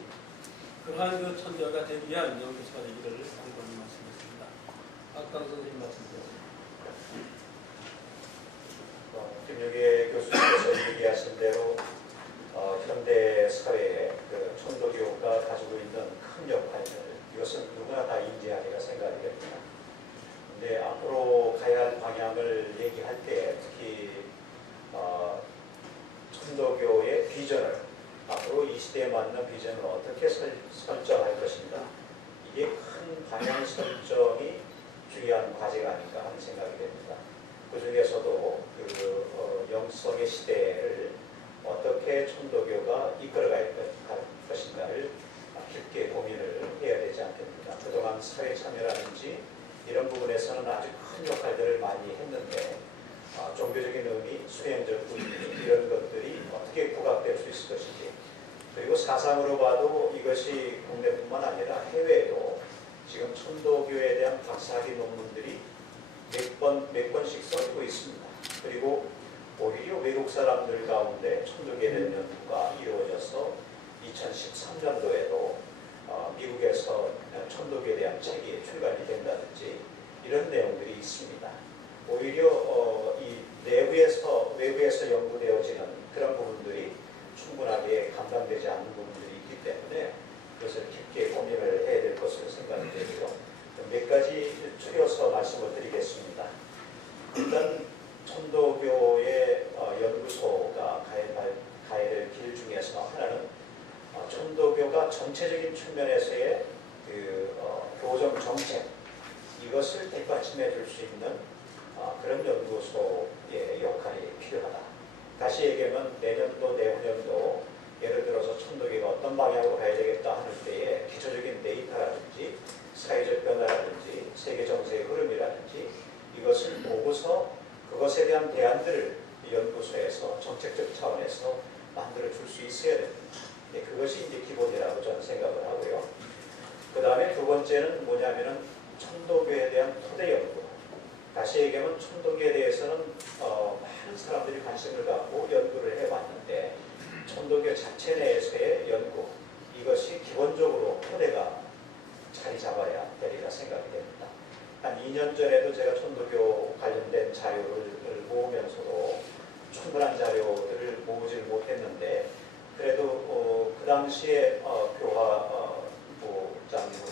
그러한 그 천덕가 되기 위한 연구소가 되기를 간곡히 말씀했습니다. 박강 선생님 말씀드렸습니다. 김용희 교수님께서 얘기하신 대로 현대 사회에 그 천도교가 가지고 있는 큰 역할들, 이것은 누구나 다 인지하리라 생각이 됩니다. 근데 앞으로 가야 할 방향을 얘기할 때 특히 천도교의 비전을, 앞으로 이 시대에 맞는 비전을 어떻게 설정할 것인가, 이게 큰 방향 설정이 중요한 과제가 아닌가 하는 생각이 됩니다. 그 중에서도 그 영성의 시대를 어떻게 대해서는 아주 큰 역할들을 많이 했는데 종교적인 의미, 수행적 의미 이런 것들이 어떻게 부각될 수 있을 것인지 그리고 사상으로 봐도 이것이 국내뿐만 아니라 해외에도 지금 천도교에 대한 박사학위 논문들이 몇 번씩 써지고 있습니다. 그리고 오히려 외국 사람들 가운데 천도교에 대한 연구가 이루어져서 2013년도에도 미국에서 천도교에 대한 책이 출간이 된다든지 이런 내용들이 있습니다. 오히려 이 외부에서 연구되어지는 그런 부분들이 충분하게 감당되지 않는 부분들이 있기 때문에 그것을 깊게 고민을 해야 될 것으로 생각이 되고요. 몇 가지 추려서 말씀을 드리겠습니다. 일단 천도교의 연구소가 가야 될 길 중에서 하나는 천도교가 전체적인 측면에서의 교정 정책 이것을 뒷받침해 줄 수 있는 그런 연구소의 역할이 필요하다. 다시 얘기하면 내년도 내후년도 예를 들어서 천도교가 어떤 방향으로 가야 되겠다 하는 때에 기초적인 데이터라든지 사회적 변화라든지 세계 정세의 흐름이라든지 이것을 보고서 그것에 대한 대안들을 연구소에서 정책적 차원에서 만들어 줄 수 있어야 됩니다. 그것이 이제 기본이라고 저는 생각을 하고요. 그 다음에 두 번째는 뭐냐면은 천도교에 대한 토대 연구. 다시 얘기하면 천도교에 대해서는 많은 사람들이 관심을 갖고 연구를 해봤는데 천도교 자체 내에서의 연구 이것이 기본적으로 토대가 자리 잡아야 되리라 생각이 됩니다. 한 2년 전에도 제가 천도교 관련된 자료를 모으면서도 충분한 자료들을 모으질 못했는데 그래도 그 당시에 교화부장으로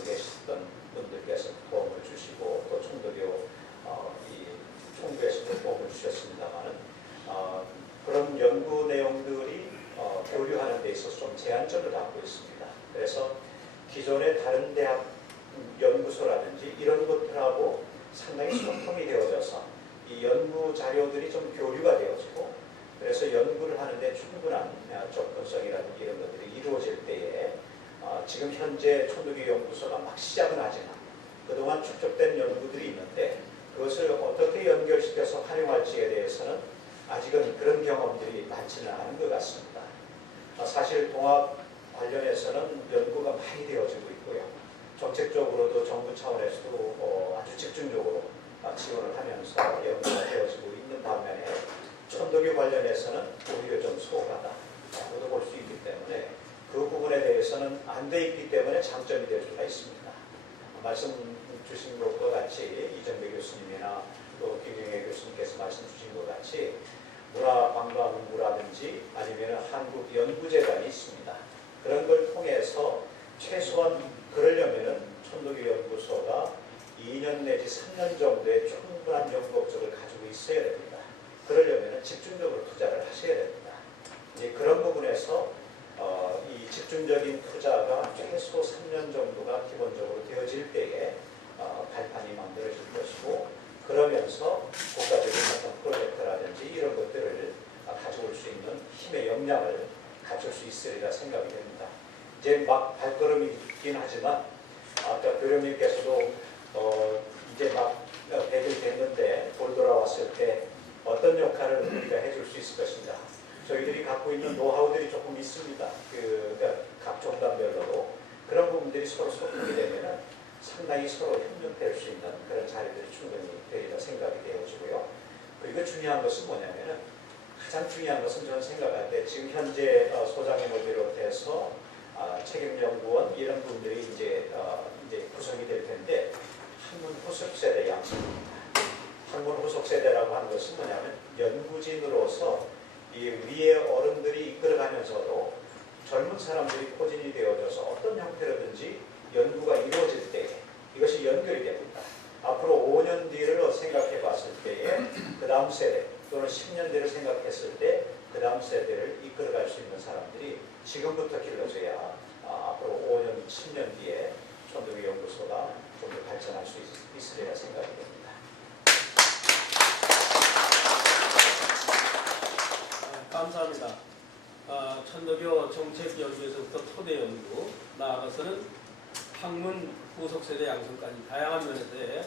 계셨던 분들께서 도움을 주시고 또 천도교 이 총부에서도 도움을 주셨습니다만은 그런 연구 내용들이 교류하는 데 있어서 좀 제한점을 갖고 있습니다. 그래서 기존의 다른 대학 연구소라든지 이런 것들하고 상당히 소통이 되어져서 이 연구 자료들이 좀 교류가 되어지고 그래서 연구를 하는데 충분한 접근성이라든지 이런 것들이 이루어질 때에 지금 현재 천도교 연구소가 막 시작은 하지만 그동안 축적된 연구들이 있는데 그것을 어떻게 연결시켜서 활용할지에 대해서는 아직은 그런 경험들이 많지는 않은 것 같습니다. 사실 동학 관련해서는 연구가 많이 되어지고 있고요. 정책적으로도 정부 차원에서도 아주 집중적으로 지원을 하면서 연구가 되어지고 있는 반면에 천도교 관련해서는 오히려 좀 소홀하다고도 볼 수 있기 때문에 그 부분에 대해서는 안 돼 있기 때문에 장점이 될 수가 있습니다. 말씀 주신 것과 같이 이정배 교수님이나 또 김영애 교수님께서 말씀 주신 것 같이 문화관광부라든지 아니면 한국연구재단이 있습니다. 그런 걸 통해서 최소한 그러려면 천도교 연구소가 2년 내지 3년 정도의 충분한 연구 업적을 가지고 있어야 됩니다. 그러려면 집중적으로 투자를 하셔야 됩니다. 이제 그런 부분에서 이 집중적인 투자가 최소 3년 정도가 기본적으로 되어질 때에 발판이 만들어질 것이고 그러면서 국가적인 어떤 프로젝트라든지 이런 것들을 가져올 수 있는 힘의 역량을 갖출 수 있으리라 생각이 됩니다. 이제 막 발걸음이 있긴 하지만 아까 교령님께서도 이제 막 100일 됐는데 볼 돌아왔을 때 어떤 역할을 우리가 해줄 수 있을 것인가. 저희들이 갖고 있는 노하우들이 조금 있습니다. 각 종단별로도 그런 부분들이 서로 소통이 되면 상당히 서로 협력될 수 있는 그런 자리들이 충분히 되리라 생각이 되어지고요. 그리고 중요한 것은 뭐냐면은 가장 중요한 것은 저는 생각할 때 지금 현재 소장님을 비롯해서 책임연구원 이런 분들이 이제 구성이 될 텐데 학문 후속 세대 양성입니다. 학문 후속 세대라고 하는 것은 뭐냐면 연구진으로서 이 위의 어른들이 이끌어가면서도 젊은 사람들이 포진이 되어져서 어떤 형태로든지 연구가 이루어질 때 이것이 연결이 됩니다. 앞으로 5년 뒤를 생각해 봤을 때에 그 다음 세대 또는 10년 뒤를 생각했을 때 그 다음 세대를 이끌어갈 수 있는 사람들이 지금부터 길러져야 앞으로 5년, 10년 뒤에 천도교 연구소가 좀 더 발전할 수 있으리라 생각이 됩니다. 감사합니다. 천도교 정책 연구에서부터 토대 연구, 나아가서는 학문 후속 세대 양성까지 다양한 면에서의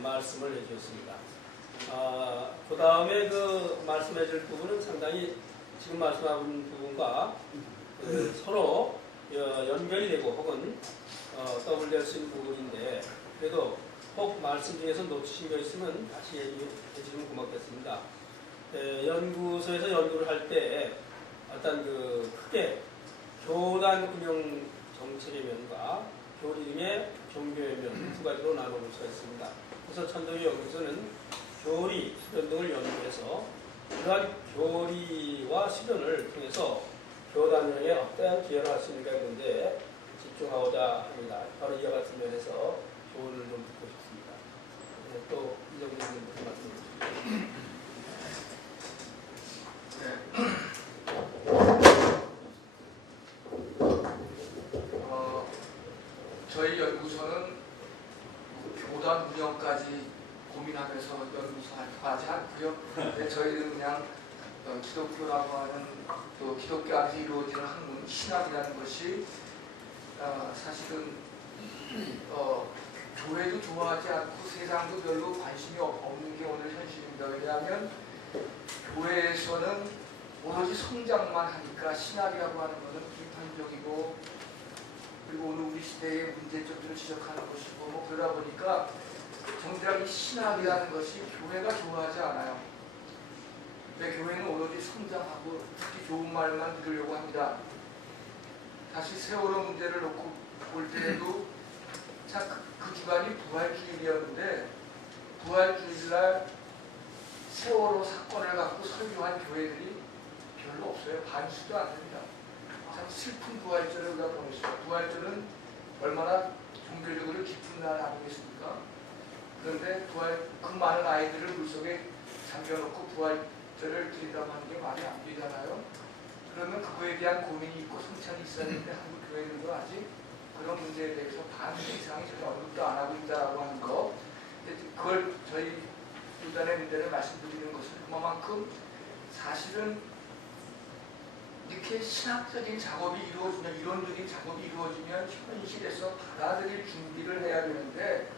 많은 말씀을 해주셨습니다. 그 다음에 그 말씀해줄 부분은 상당히 지금 말씀하신 부분과 서로 연결이 되고 혹은 더블될 수 있는 부분인데 그래도 꼭 말씀 중에서 놓치신 거 있으면 다시 얘기해 주시면 고맙겠습니다. 연구소에서 연구를 할 때 어떤 그 크게 교단 운영 정책의 면과 교리 등의 종교의 면 두 가지로 나눠볼 수가 있습니다. 그래서 천도교 연구소는 교리, 수련 등을 연구해서 그러한 교리와 수련을 통해서 교단 운영에 어떠한 기여를 할 수 있는가 문제에 집중하고자 합니다. 바로 이와 같은 면에서 조언을 좀 듣고 싶습니다. 또 이정도 분들 말씀해 주십시오. 저희 연구소는 교단 운영까지 고민하면서 연구소 하지 않고요. 저희는 그냥 기독교라고 하는 또 기독교 안에서 이루어지는 학문 신학이라는 것이 사실은 교회도 좋아하지 않고 세상도 별로 관심이 없는 게 오늘 현실입니다. 왜냐하면 교회에서는 오로지 성장만 하니까 신학이라고 하는 것은 비판적이고 그리고 오늘 우리 시대의 문제점들을 지적하는 것이고 뭐 그러다 보니까 정작 이 신학이라는 것이 교회가 좋아하지 않아요. 근데 교회는 오로지 성장하고 특히 좋은 말만 들으려고 합니다. 다시 세월호 문제를 놓고 볼 때에도 그 주간이 부활주일이었는데 부활주일날 세월호 사건을 갖고 설교한 교회들이 별로 없어요. 반수도 안 됩니다. 참 슬픈 부활절을 우리가 보냈어요. 부활절은 얼마나 종교적으로 깊은 날 아니겠습니까? 그런데 그 많은 아이들을 물속에 잠겨놓고 부활절을 드린다고 하는 게 말이 안 되잖아요. 그러면 그거에 대한 고민이 있고 성찬이 있어야 되는데 한국 교회들도 아직 그런 문제에 대해서 반 이상이 전혀 언급도 안 하고 있다고 하는 거. 그걸 저희 교단의 문제를 말씀드리는 것은 그만큼 사실은 이렇게 신학적인 작업이 이루어지면 이론적인 작업이 이루어지면 현실에서 받아들일 준비를 해야 되는데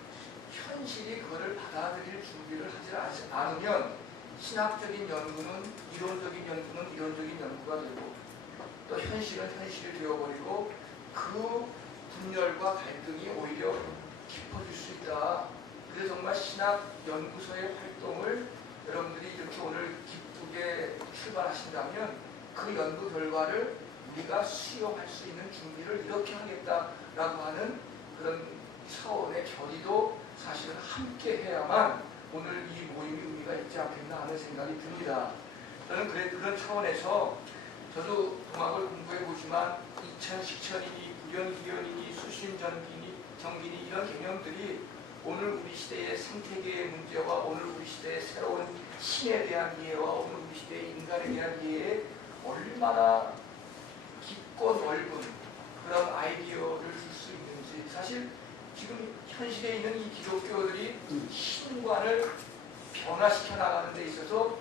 현실이 그거를 받아들일 준비를 하지 않으면 신학적인 연구는 이론적인 연구는 이론적인 연구가 되고 또 현실은 현실이 되어버리고 그 분열과 갈등이 오히려 깊어질 수 있다. 그래서 정말 신학 연구소의 활동을 여러분들이 이렇게 오늘 기쁘게 출발하신다면 그 연구 결과를 우리가 수용할 수 있는 준비를 이렇게 하겠다라고 하는 그런 차원의 결의도 사실은 함께 해야만 오늘 이 모임이 의미가 있지 않겠나 하는 생각이 듭니다. 저는 그런 차원에서 저도 동학을 공부해 보지만 2010년이니 9년2년이니 수신전기니 이런 개념들이 오늘 우리 시대의 생태계의 문제와 오늘 우리 시대의 새로운 신에 대한 이해와 오늘 우리 시대의 인간에 대한 이해에 얼마나 깊고 넓은 그런 아이디어를 줄 수 있는지 사실 지금 현실에 있는 이 기독교들이 신관을 변화시켜 나가는 데 있어서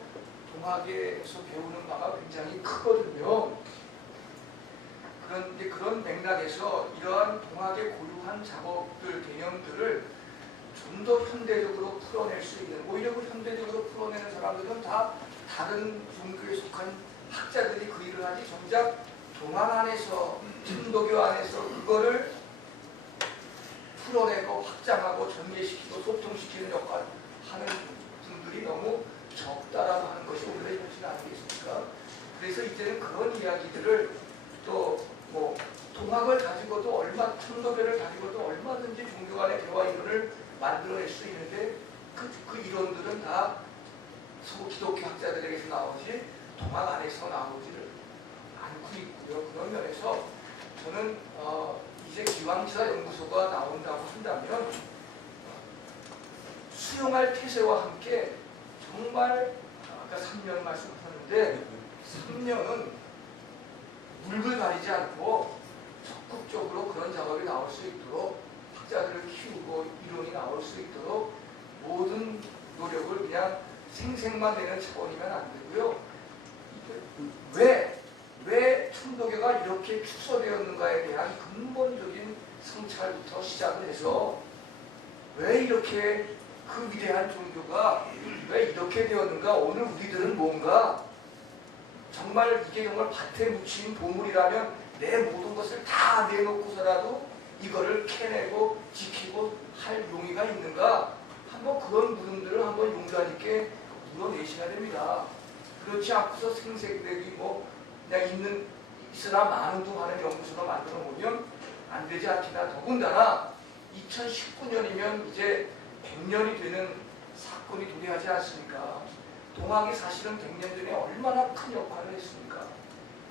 동학에서 배우는 바가 굉장히 크거든요. 그런데 그런 맥락에서 이러한 동학의 고유한 작업들, 개념들을 좀 더 현대적으로 풀어낼 수 있는 오히려 그 현대적으로 풀어내는 사람들은 다 다른 종교에 속한 학자들이 그 일을 하지 정작 동학 안에서 천도교 안에서 그거를 풀어내고 확장하고 전개시키고 소통시키는 역할을 하는 분들이 너무 적다라고 하는 것이 오늘의 현실 아니겠습니까? 그래서 이제는 그런 이야기들을 또 뭐 동학을 가지고도 천도교를 가지고도 얼마든지 종교 간의 대화 이론을 만들어낼 수 있는데 그 이론들은 다 소 기독교 학자들에게서 나오지 동학 안에서 나오지를 않고 있고요. 그런 면에서 저는 이제 기왕지사 연구소가 나온다고 한다면 수용할 태세와 함께 정말 아까 3년 말씀하셨는데 3년은 물을 가리지 않고 적극적으로 그런 작업이 나올 수 있도록 학자들을 키우고 이론이 나올 수 있도록 모든 노력을 그냥 생색만 내는 차원이면 안 되고요. 왜 천도교가 이렇게 축소되었는가에 대한 근본적인 성찰부터 시작을 해서 왜 이렇게 그 위대한 종교가 왜 이렇게 되었는가? 오늘 우리들은 뭔가 정말 이게 정말 밭에 묻힌 보물이라면 내 모든 것을 다 내놓고서라도 이거를 캐내고 지키고 할 용의가 있는가? 한번 그런 물음들을 한번 용기 있게 물어내셔야 됩니다. 그렇지 않고서 생색내기 뭐 그냥 있으나 많은 동안의 연구소가 만들어 보면 안 되지 않기나. 더군다나 2019년이면 이제 100년이 되는 사건이 도래하지 않습니까? 동학이 사실은 100년 전에 얼마나 큰 역할을 했습니까?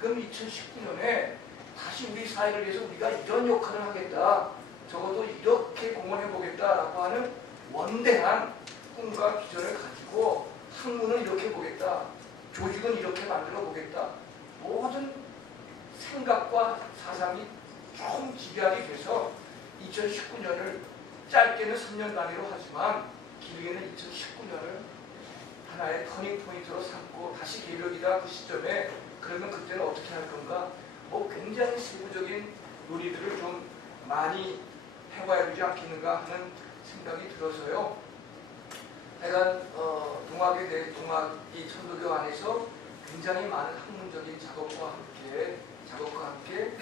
그럼 2019년에 다시 우리 사회를 위해서 우리가 이런 역할을 하겠다, 적어도 이렇게 공헌해 보겠다라고 하는 원대한 꿈과 비전을 가지고 학문은 이렇게 보겠다, 조직은 이렇게 만들어 보겠다, 모든 생각과 사상이 총 집약이 돼서 2019년을 짧게는 3년 단위로 하지만 길게는 2019년을 하나의 터닝 포인트로 삼고 다시 개벽이다 그 시점에 그러면 그때는 어떻게 할 건가? 뭐 굉장히 세부적인 논의들을 좀 많이 해봐야 되지 않겠는가 하는 생각이 들어서요. 하여간 동학에 대해 동학이 천도교 안에서 굉장히 많은 학문적인 작업과 함께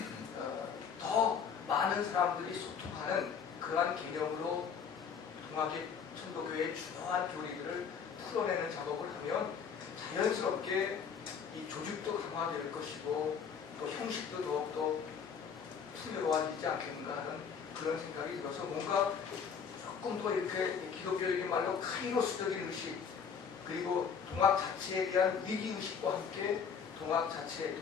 더 많은 사람들이 소통하는 그러한 개념으로 동학의 천도교의 중요한 교리들을 풀어내는 작업을 하면 자연스럽게 이 조직도 강화될 것이고 또 형식도 더욱더 풍요로워지지 않겠는가 하는 그런 생각이 들어서 뭔가 조금 더 이렇게 기독교적인 말로 카이로스적인 의식, 그리고 동학 자체에 대한 위기의식과 함께 동학 자체의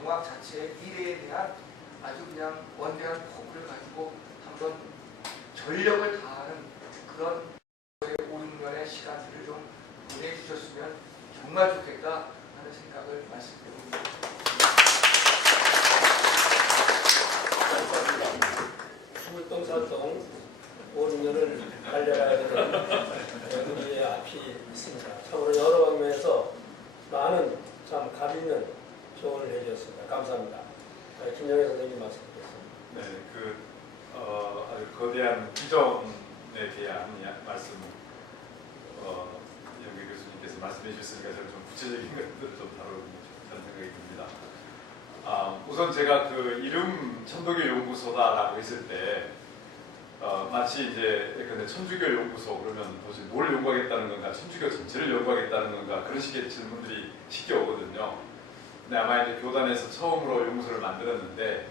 미래에 대한 아주 그냥 원대한 포부를 가지고 한번 전력을 다하는 그런 5, 6년의 시간들을 좀 보내주셨으면 정말 좋겠다 하는 생각을 말씀드립니다. 출동살동 5, 6년을 달려가야 되는 우리의 앞이 있습니다. 참으로 여러 방면에서 많은 참 감 있는 조언을 해주셨습니다. 감사합니다. 김영애 선생님 말씀드렸습니다. 네, 아주 거대한 비전에 대한 말씀 영기 교수님께서 말씀해 주셨으니까 저는 좀 구체적인 것들을 좀 다루고 싶다는 생각이 듭니다. 우선 제가 그 이름 천도교 연구소다라고 했을 때 마치 이제 근데 천주교 연구소 그러면 도대체 뭘 연구하겠다는 건가, 천주교 전체를 연구하겠다는 건가, 그런 식의 질문들이 쉽게 오거든요. 근데 아마 이제 교단에서 처음으로 연구소를 만들었는데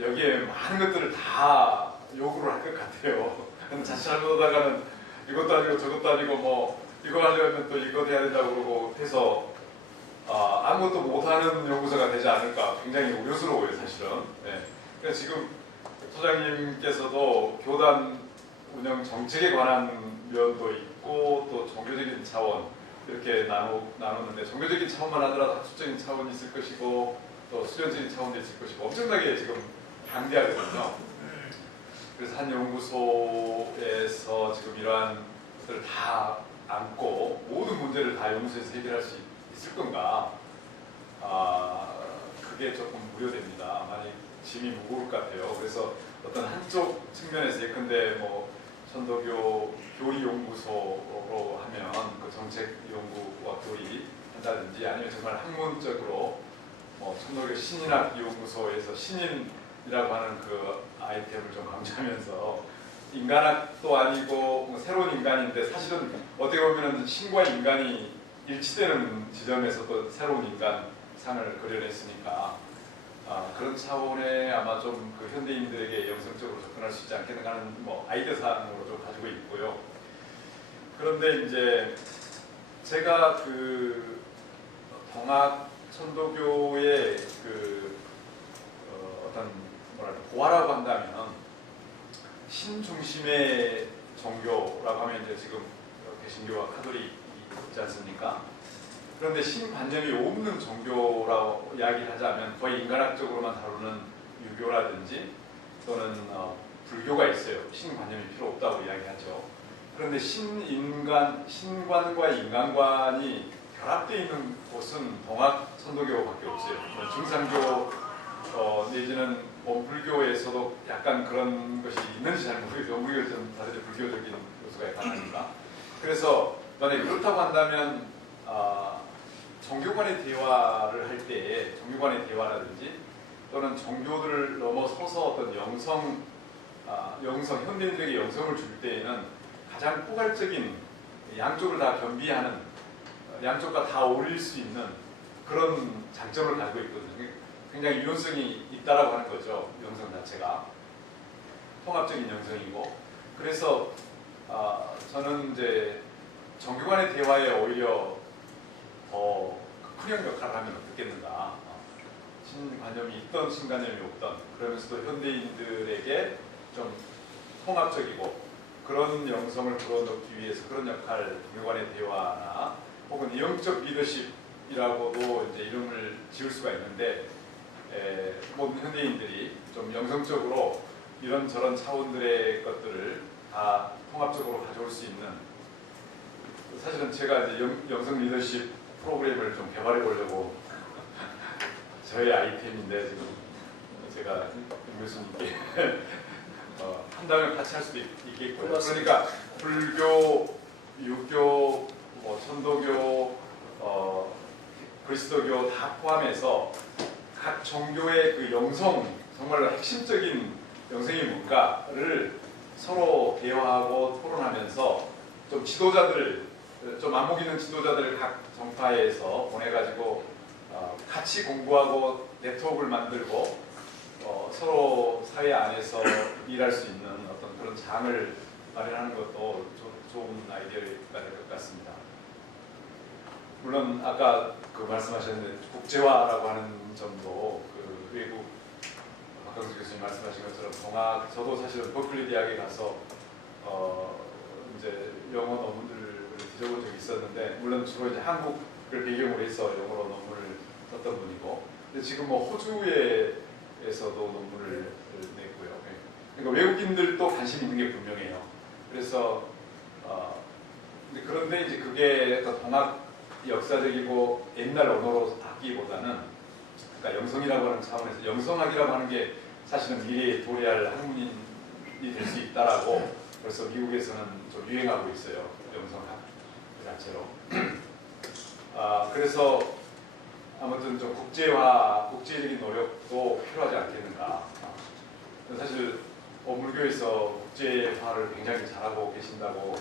여기에 많은 것들을 다 요구를 할 것 같아요. 자칫 잘못하다가는 이것도 아니고 저것도 아니고 뭐 이거 하려면 또 이거 해야 된다고 그러고 해서 아무것도 못하는 연구소가 되지 않을까 굉장히 우려스러워요, 사실은. 네. 그래서 지금 소장님께서도 교단 운영 정책에 관한 면도 있고 또 종교적인 차원 이렇게 나누는데, 종교적인 차원만 하더라도 학술적인 차원이 있을 것이고 또 수련적인 차원도 있을 것이고 엄청나게 지금 방대하거든요. 그래서 한 연구소에서 지금 이러한 것들을 다 안고 모든 문제를 다 연구소에서 해결할 수 있을 건가? 그게 조금 우려됩니다. 많이 짐이 무거울 것 같아요. 그래서 어떤 한쪽 측면에서 예컨대 뭐 천도교 교리연구소로 하면 그 정책 연구와 교리 한다든지, 아니면 정말 학문적으로 뭐 천도교 신인학연구소에서 신인이라고 하는 그 아이템을 좀 강조하면서 인간학도 아니고 뭐 새로운 인간인데 사실은 어떻게 보면 신과 인간이 일치되는 지점에서 또 새로운 인간상을 그려냈으니까 그런 차원에 아마 좀 그 현대인들에게 영성적으로 접근할 수 있지 않겠는가 하는 뭐 아이디어 사항으로 좀 가지고 있고요. 그런데 이제 제가 그 동학 천도교의 그 어떤 뭐랄까 고아라고 한다면 신중심의 종교라고 하면 이제 지금 개신교와 카톨릭이 있지 않습니까? 그런데 신관념이 없는 종교라고 이야기를 하자면 거의 인간학적으로만 다루는 유교라든지 또는 불교가 있어요. 신관념이 필요 없다고 이야기하죠. 그런데 신관과 인간관이 결합되어 있는 곳은 동학 천도교밖에 없어요. 중산교 내지는 불교에서도 약간 그런 것이 있는지 잘 모르겠어요. 우리가 좀 다르죠. 불교적인 요소가 강하니까. 그래서 만약에 그렇다고 한다면 종교 간의 대화를 할 때에 종교 간의 대화라든지 또는 종교들을 넘어서서 어떤 영성, 현대인들에게 영성을 줄 때에는 가장 포괄적인 양쪽을 다 겸비하는 양쪽과 다 어울릴 수 있는 그런 장점을 가지고 있거든요. 굉장히 유연성이 있다라고 하는 거죠. 영성 자체가 통합적인 영성이고, 그래서 저는 이제 종교 간의 대화에 오히려 더 큰 역할을 하면 어떻겠는가. 신관념이 있던 신관념이 없던, 그러면서도 현대인들에게 좀 통합적이고 그런 영성을 불어넣기 위해서 그런 역할, 종교 간의 대화나 혹은 영적 리더십이라고도 이제 이름을 지을 수가 있는데, 모든 현대인들이 좀 영성적으로 이런저런 차원들의 것들을 다 통합적으로 가져올 수 있는, 사실은 제가 이제 영성 리더십 프로그램을 좀 개발해 보려고 저의 아이템인데 지금 제가 임 교수님께 한다면 같이 할 수도 있겠고요. 그러니까 불교, 유교, 천도교, 그리스도교 다 포함해서 각 종교의 그 영성, 정말 핵심적인 영성이 뭔가를 서로 대화하고 토론하면서 좀 지도자들을, 좀 안목 있는 지도자들을 각 정파에서 보내가지고 같이 공부하고 네트워크를 만들고 서로 사회 안에서 일할 수 있는 어떤 그런 장을 마련하는 것도 좋은 아이디어가 될 것 같습니다. 물론 아까 그 말씀하셨는데 국제화라고 하는 점도 그 외국 박강수 교수님 말씀하신 것처럼 동학, 저도 사실은 버클리 대학에 가서 이제 영어 논문들을 뒤져본 적이 있었는데, 물론 주로 이제 한국을 배경으로 해서 영어로 논문을 썼던 분이고, 근데 지금 뭐 호주에서도 논문을 냈고요. 그러니까 외국인들도 관심 있는 게 분명해요. 그래서 그런데 이제 그게 동학 역사적이고 옛날 언어로 하기보다는, 그러니까 영성이라고 하는 차원에서 영성학이라고 하는 게 사실은 미래에 도래할 학문이 될 수 있다라고 벌써 미국에서는 좀 유행하고 있어요. 영성학 그 자체로. 그래서 아무튼 좀 국제적인 노력도 필요하지 않겠는가. 사실 어물교에서 국제화를 굉장히 잘하고 계신다고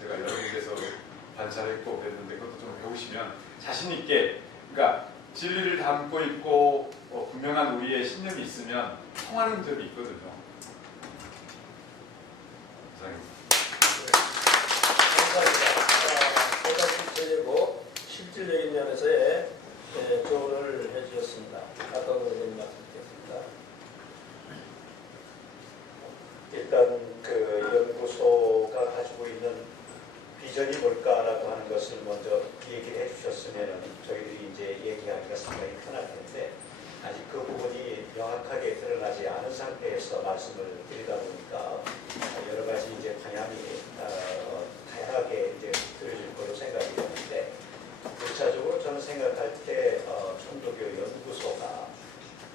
제가 여러 군데서 관찰했고 그랬는데, 그것도 좀 배우시면 자신 있게, 그러니까 진리를 담고 있고 분명한 우리의 신념이 있으면 통하는 점이 있거든요. 감사합니다. 보다 실질적이고 실질적인 면에서의 조언을 해주셨습니다. 아까 의원님 말씀드렸습니다. 일단 그 연구소가 가지고 있는 비전이 뭘까라고 하는 것을 먼저 얘기를 해주셨으면 저희들이 이제 얘기하기가 상당히 편할 텐데, 아직 그 부분이 명확하게 드러나지 않은 상태에서 말씀을 드리다 보니까 여러 가지 이제 방향이 다양하게 이제 그려질 걸로 생각이 되는데, 1차적으로 저는 생각할 때 천도교 연구소가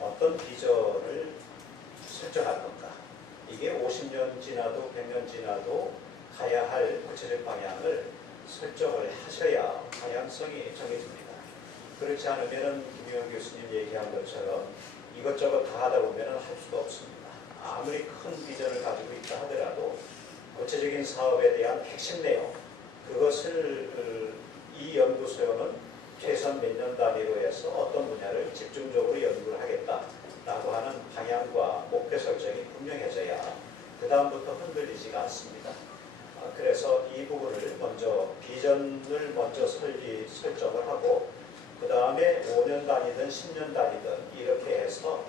어떤 비전을 설정할 건가, 이게 50년 지나도 100년 지나도 가야 할 구체적 방향을 설정을 하셔야 방향성이 정해집니다. 그렇지 않으면 김유영 교수님 얘기한 것처럼 이것저것 다 하다 보면 할 수가 없습니다. 아무리 큰 비전을 가지고 있다 하더라도 구체적인 사업에 대한 핵심 내용, 그것을 이 연구소는 최소한 몇 년 단위로 해서 어떤 분야를 집중적으로 연구를 하겠다라고 하는 방향과 목표 설정이 분명해져야 그 다음부터 흔들리지가 않습니다. 그래서 이 부분을 먼저 비전을 먼저 설정을 하고, 그 다음에 5년 단위든 10년 단위든 이렇게 해서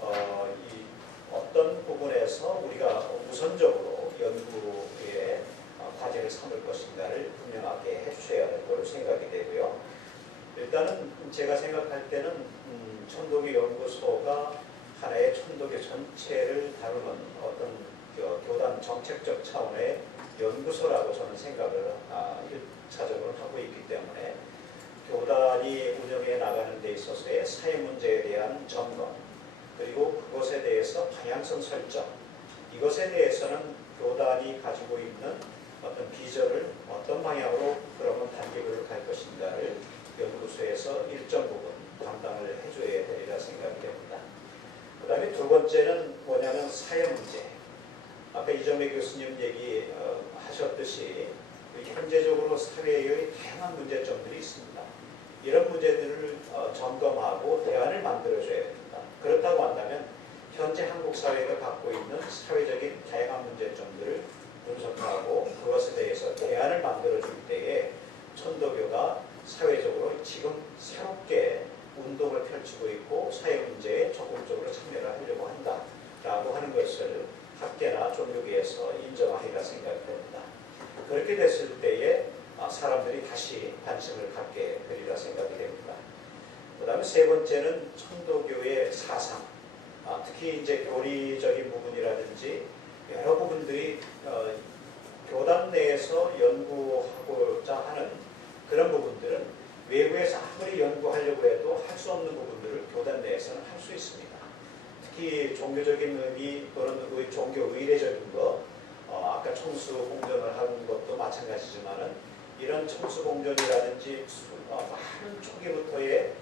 이 어떤 부분에서 우리가 우선적으로 연구에 과제를 삼을 것인가를 분명하게 해주셔야 할 거로 생각이 되고요. 일단은 제가 생각할 때는 천도교 연구소가 하나의 천도교 전체를 다루는 어떤 교단 정책적 차원의 연구소라고 저는 생각을 1차적으로 하고 있기 때문에, 교단이 운영해 나가는 데 있어서의 사회 문제에 대한 점검, 그리고 그것에 대해서 방향성 설정, 이것에 대해서는 교단이 가지고 있는 어떤 비전을 어떤 방향으로 그러면 단계별로 갈 것인가를 연구소에서 일정 부분 담당을 해줘야 되리라 생각이 됩니다. 그 다음에 두 번째는 뭐냐면 사회 문제. 아까 이정배 교수님 얘기하셨듯이 현재적으로 사회의 다양한 문제점들이 있습니다. 이런 문제들을 점검하고 대안을 만들어줘야 됩니다. 그렇다고 한다면 현재 한국 사회가 갖고 있는 사회적인 다양한 문제점들을 분석하고 그것에 대해서 대안을 만들어줄 때에 천도교가 사회적으로 지금 새롭게 운동을 펼치고 있고 사회 문제에 적극적으로 참여를 하려고 한다라고 하는 것을 학계나 종교계에서 인정하기가 생각됩니다. 그렇게 됐을 때에 사람들이 다시 관심을 갖게 되리라 생각이 됩니다. 그 다음에 세 번째는 천도교의 사상, 특히 이제 교리적인 부분이라든지 여러 부분들이 교단 내에서 연구하고자 하는 그런 부분들은 외부에서 아무리 연구하려고 해도 할 수 없는 부분들을 교단 내에서는 할 수 있습니다. 특히 종교적인 의미 또는 종교 의례적인 것, 아까 청수공전을 하는 것도 마찬가지지만은 이런 청수공전이라든지 많은 초기부터의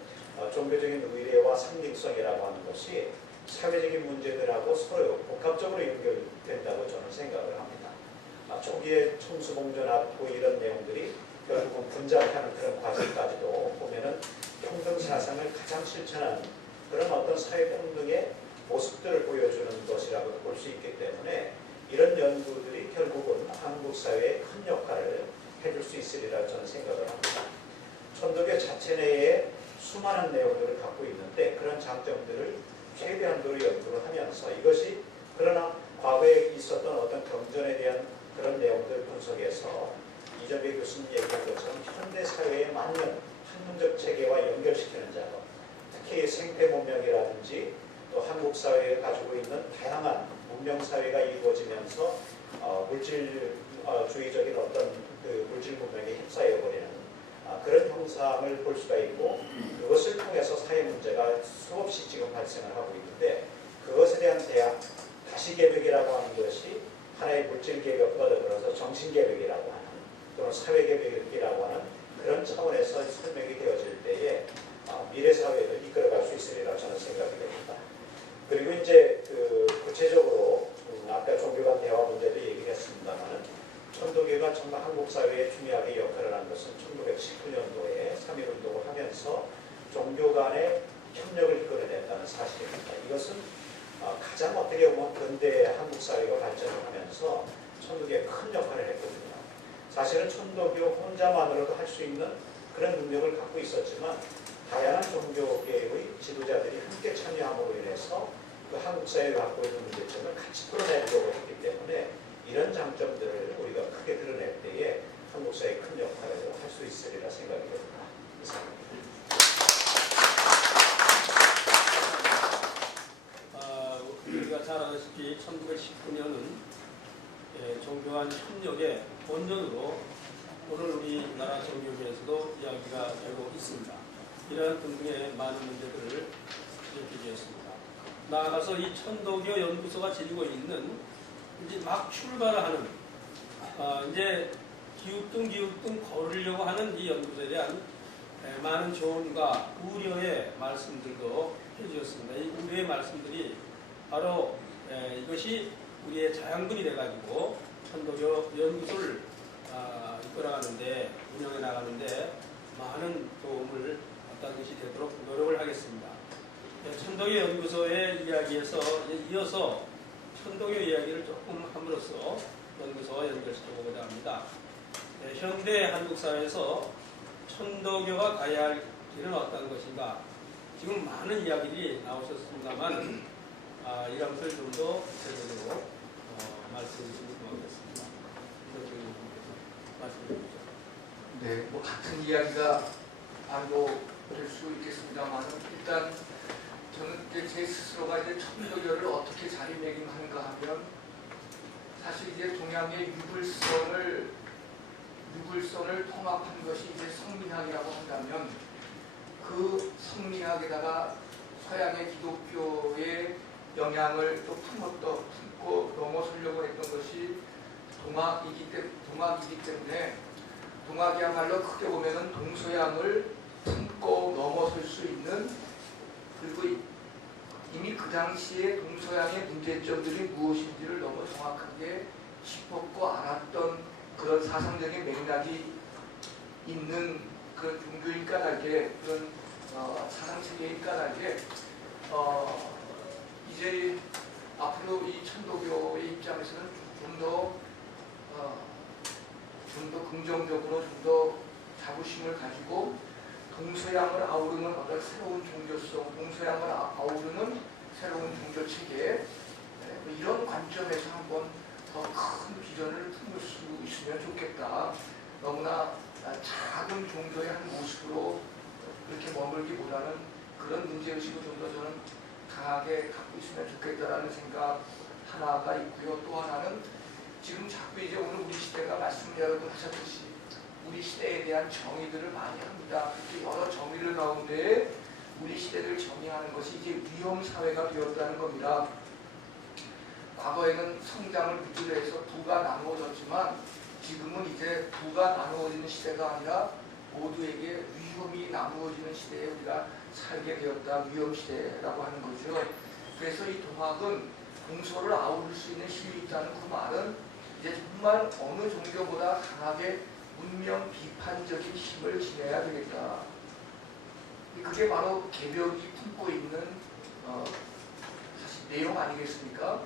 종교적인 의례와 상징성이라고 하는 것이 사회적인 문제들하고 서로 복합적으로 연결된다고 저는 생각을 합니다. 초기에 청수공전하고 이런 내용들이 결국은 분장하는 그런 과정까지도 보면은 평등사상을 가장 실천하는 그런 어떤 사회평등의 모습들을 보여주는 것이라고 볼 수 있기 때문에 이런 연구들이 결국은 한국 사회에 큰 역할을 해줄 수 있으리라 저는 생각을 합니다. 천도교 자체 내에 수많은 내용들을 갖고 있는데 그런 장점들을 최대한도로 연구를 하면서 이것이 그러나 과거에 있었던 어떤 경전에 대한 그런 내용들 분석해서 이정배 교수님 얘기한 것처럼 현대 사회에 맞는 학문적 체계와 연결시키는 작업, 특히 생태 문명이라든지 또 한국 사회가 가지고 있는 다양한 문명 사회가 이루어지면서 물질주의적인 어떤 그 물질 문명에 휩싸여 버리는 그런 형상을 볼 수가 있고 그것을 통해서 사회 문제가 수없이 지금 발생을 하고 있는데 그것에 대한 대안, 다시개벽이라고 하는 것이 하나의 물질개벽과 더불어서 정신개벽이라고 하는 또는 사회개벽이라고 하는 그런 차원에서 설명이 되어질 때에 미래 사회를 이끌어갈 수 있으리라 저는 생각이 됩니다. 그리고 이제 구체적으로 아까 종교 간 대화 문제도 얘기를 했습니다만 천도교가 정말 한국 사회에 중요하게 역할을 한 것은 1919년도에 3.1운동을 하면서 종교 간의 협력을 이끌어냈다는 사실입니다. 이것은 가장 어떻게 보면 근대 한국 사회가 발전을 하면서 천도교에 큰 역할을 했거든요. 사실은 천도교 혼자만으로도 할 수 있는 그런 능력을 갖고 있었지만 다양한 종교계의 지도자들이 함께 참여함으로 인해서 그 한국 사회가 갖고 있는 문제점을 같이 풀어내려고 했기 때문에 이런 장점들을 우리가 크게 드러낼 때에 한국 사회에 큰 역할을 할 수 있으리라 생각이 됩니다. 이상입니다. 우리가 잘 아시다시피 1919년은 종교간 협력의 본전으로 오늘 우리나라 종교계에서도 이야기가 되고 있습니다. 이러한 등등의 많은 문제들을 이렇게 되었습니다. 나아가서 이 천도교 연구소가 지니고 있는 이제 막 출발하는 이제 기우뚱 걸으려고 하는 이 연구소에 대한 많은 조언과 우려의 말씀들도 해주셨습니다. 이 우려의 말씀들이 바로 이것이 우리의 자양분이 돼가지고 천도교 연구소를 이끌어가는데 운영해 나가는데 많은 도움을 어떤 것이 되도록 노력을 하겠습니다. 천도교 연구소의 이야기에서 이어서 천도교 이야기를 조금 함으로써 연구소와 연결시켜보고자 합니다. 현대 한국 사회에서 천도교가 가야 할 길은 어떤 것인가? 지금 많은 이야기들이 나오셨습니다만 이런 것을 좀 더 구체적으로 말씀해 주시면 고맙겠습니다. 말씀해 주시죠. 네, 뭐 같은 이야기가 반복될 수 있겠습니다만 일단 저는 이제 제 스스로가 이제 천도교를 어떻게 자리매김하는가 하면 사실 이제 동양의 유불선을 통합한 것이 이제 성리학이라고 한다면 그 성리학에다가 서양의 기독교의 영향을 또 품고 넘어서려고 했던 것이 동학이기 때문에 동학이야말로 크게 보면은 동서양을 품고 넘어설 수 있는, 그리고 이미 그 당시에 동서양의 문제점들이 무엇인지를 너무 정확하게 짚었고 알았던 그런 사상적인 맥락이 있는 그런 종교인 까닭에, 그런 사상체계인 까닭에 이제 앞으로 이 천도교의 입장에서는 좀 더 긍정적으로, 좀 더 자부심을 가지고 동서양을 아우르는 어떤 새로운 종교성, 동서양을 아우르는 새로운 종교체계, 이런 관점에서 한번 더 큰 비전을 품을 수 있으면 좋겠다. 너무나 작은 종교의 한 모습으로 그렇게 머물기보다는 그런 문제의식을 좀 더 저는 강하게 갖고 있으면 좋겠다라는 생각 하나가 있고요. 또 하나는 지금 자꾸 이제 오늘 우리 시대가 말씀 여러분 하셨듯이 우리 시대에 대한 정의들을 많이 합니다. 그렇게 여러 정의를 가운데 우리 시대를 정의하는 것이 이제 위험사회가 되었다는 겁니다. 과거에는 성장을 위주로 해서 부가 나누어졌지만 지금은 이제 부가 나누어지는 시대가 아니라 모두에게 위험이 나누어지는 시대에 우리가 살게 되었다. 위험시대라고 하는 거죠. 그래서 이 동학은 동서를 아우를 수 있는 힘이 있다는 그 말은 이제 정말 어느 종교보다 강하게 문명 비판적인 힘을 지녀야 되겠다. 그게 바로 개벽이 품고 있는 사실 내용 아니겠습니까?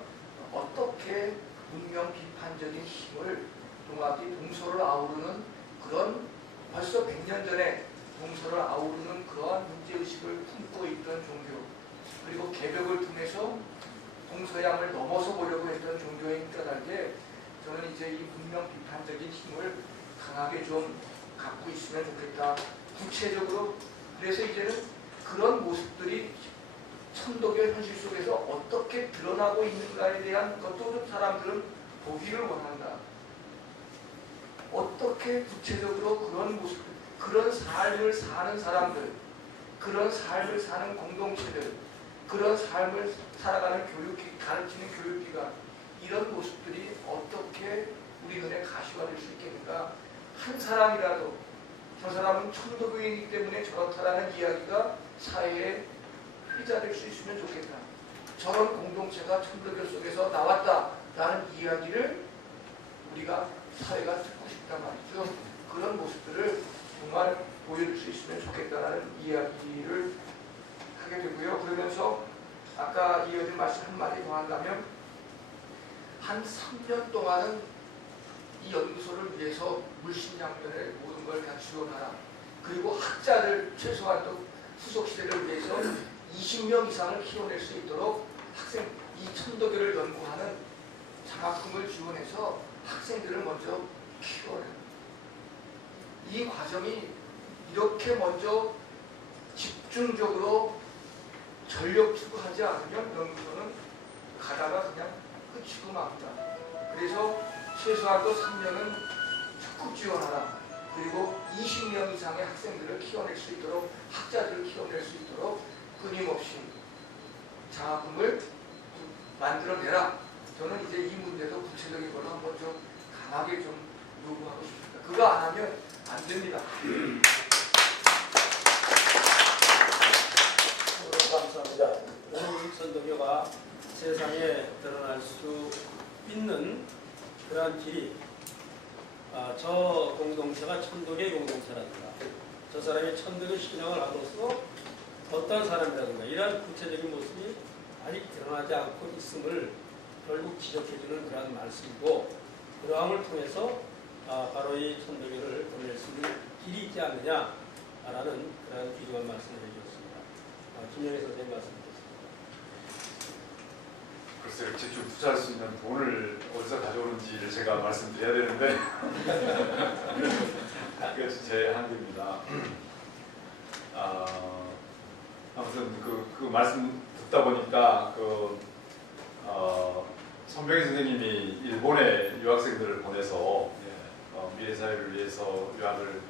어떻게 문명 비판적인 힘을 동학이 동서를 아우르는 그런 벌써 100년 전에 동서를 아우르는 그러한 문제의식을 품고 있던 종교, 그리고 개벽을 통해서 동서양을 넘어서 보려고 했던 종교인 까닭에 저는 이제 이 문명 비판적인 힘을 강하게 좀 갖고 있으면 좋겠다. 구체적으로 그래서 이제는 그런 모습들이 천도교 현실 속에서 어떻게 드러나고 있는가에 대한 것도 좀 사람들은 보기를 원한다. 어떻게 구체적으로 그런 모습, 그런 삶을 사는 사람들, 그런 삶을 사는 공동체들, 그런 삶을 살아가는 가르치는 교육기관, 이런 모습들이 어떻게 우리 눈에 가시화될 수 있겠는가. 한 사람이라도 저 사람은 천도교이기 때문에 저렇다라는 이야기가 사회에 회자될 수 있으면 좋겠다. 저런 공동체가 천도교 속에서 나왔다라는 이야기를 우리가 사회가 듣고 싶단 말이죠. 그런 모습들을 정말 보여줄 수 있으면 좋겠다라는 이야기를 하게 되고요. 그러면서 아까 이어진 말씀 한마디 더 한다면 한 3년 동안은 이 연구소를 위해서 물심양면에 모든 걸 다 지원하라. 그리고 학자를 최소한 또 후속시대를 위해서 20명 이상을 키워낼 수 있도록 학생, 이 천도교를 연구하는 장학금을 지원해서 학생들을 먼저 키워내. 이 과정이 이렇게 먼저 집중적으로 전력 투구하지 않으면 연구소는 가다가 그냥 끝이고 맙니다. 그래서 최소한 또 3년은 적극 지원하라. 그리고 20명 이상의 학생들을 키워낼 수 있도록, 학자들을 키워낼 수 있도록 끊임없이 장학금을 만들어내라. 저는 이제 이 문제도 구체적인 걸로 한번 좀 강하게 좀 요구하고 싶습니다. 그거 안 하면 안 됩니다. 감사합니다. 오늘 천도교가 세상에 드러날 수 있는 그러한 길이 저 공동체가 천도교의 공동체라든가 저 사람이 천도교 신앙을 함으로써 어떤 사람이라든가 이러한 구체적인 모습이 아직 드러나지 않고 있음을 결국 지적해주는 그러한 말씀이고, 그러함을 통해서 바로 이 천도교를 보낼 수 있는 길이 있지 않느냐라는 그러한 귀중한 말씀을 해주셨습니다. 김영애 선생님 말씀드렸습니다. 글쎄요, 집중 투자할 수 있는 돈을 어디서 가져오는지를 제가 말씀드려야 되는데 그것이 제 한계입니다. 아무튼 그 말씀 듣다 보니까 손병희 선생님이 일본에 유학생들을 보내서 미래 사회를 위해서 유학을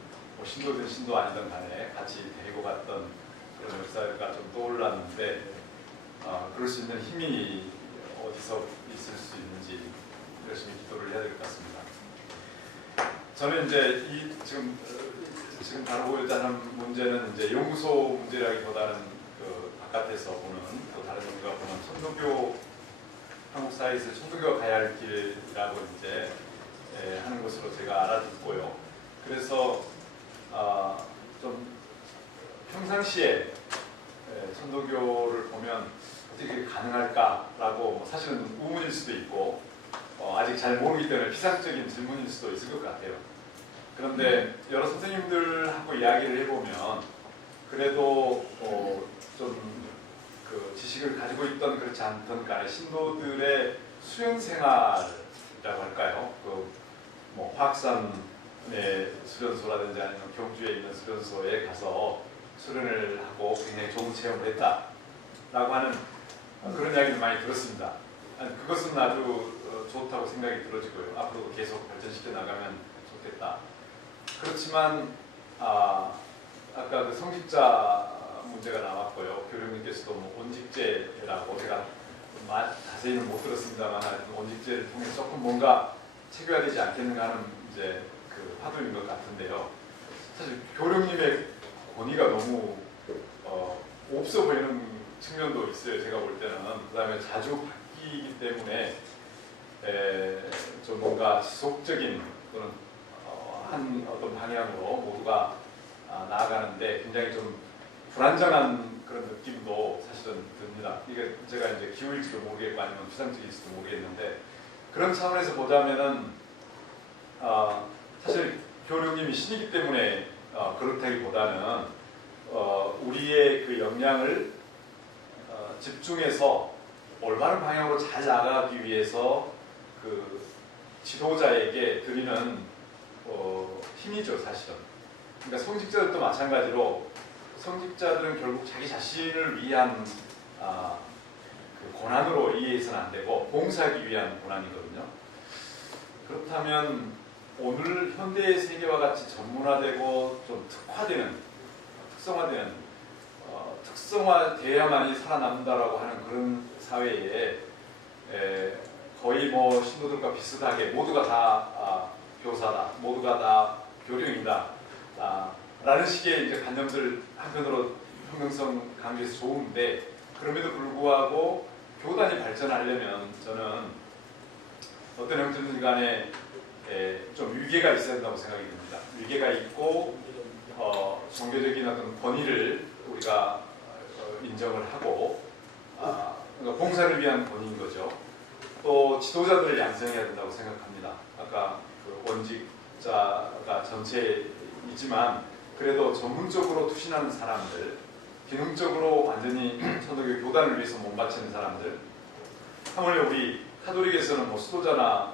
신도든 신도 아니든 간에 같이 데리고 갔던 그런 역사가 좀 떠올랐는데 그럴 수 있는 힘이 어디서 있을 수 있는지 열심히 기도를 해야 될 것 같습니다. 저는 이제 지금 다루고자 하는 문제는 이제 연구소 문제라기보다는 그 바깥에서 보는 또 다른 우리가 보는 천도교 한국 사회에서 천도교가 가야 할 길이라고 이제 하는 것으로 제가 알아듣고요. 그래서 좀 평상시에 천도교를 보면 어떻게 가능할까라고 사실은 의문일 수도 있고 아직 잘 모르기 때문에 피상적인 질문일 수도 있을 것 같아요. 그런데 여러 선생님들하고 이야기를 해보면 그래도 좀 그 지식을 가지고 있던 그렇지 않던 간에 신도들의 수련 생활이라고 할까요? 그 뭐 화학산의 수련소라든지 아니면 경주에 있는 수련소에 가서 수련을 하고 굉장히 좋은 체험을 했다라고 하는 그런 이야기를 많이 들었습니다. 그것은 아주 좋다고 생각이 들어지고요. 앞으로도 계속 발전시켜 나가면 좋겠다. 그렇지만 아까 그 성직자 문제가 나왔고요. 교육님께서도 뭐 원직제라고 제가 자세히는 못 들었습니다만 원직제를 통해 조금 뭔가 체계화되지 않겠는가 하는 이제 그 화두인 것 같은데요. 사실 교육님의 권위가 너무 없어 보이는 측면도 있어요. 제가 볼 때는. 그다음에 자주 바뀌기 때문에 좀 뭔가 지속적인 또는 한 어떤 방향으로 모두가 나아가는데 굉장히 좀 불안정한 그런 느낌도 사실은 듭니다. 이게 제가 이제 기후일지도 모르겠고 아니면 피상적일지도 모르겠는데 그런 차원에서 보자면은 사실 교육님이 신이기 때문에 그렇다기보다는 우리의 그 역량을 집중해서 올바른 방향으로 잘 나가기 위해서 그 지도자에게 드리는 힘이죠, 사실은. 그러니까 성직자들도 마찬가지로 성직자들은 결국 자기 자신을 위한 그 고난으로 이해해서는 안 되고 봉사하기 위한 고난이거든요. 그렇다면 오늘 현대의 세계와 같이 전문화되고 좀 특성화되는 특성화돼야만이 살아남는다라고 하는 그런 사회에 거의 뭐 신도들과 비슷하게 모두가 다 교사다, 모두가 다 교령이다 라는 식의 이제 관념들 한편으로 형평성 강조해서 좋은데 그럼에도 불구하고 교단이 발전하려면 저는 어떤 형태든 간에 좀 위계가 있어야 된다고 생각이 듭니다. 위계가 있고 종교적인 어떤 권위를 우리가 인정을 하고 그러니까 봉사를 위한 권위인 거죠. 또 지도자들을 양성해야 된다고 생각합니다. 아까 그 원직자가 전체이지만 그래도 전문적으로 투신하는 사람들, 기능적으로 완전히 천도교 교단을 위해서 몸바치는 사람들. 하물며 우리 카톨릭에서는 뭐 수도자나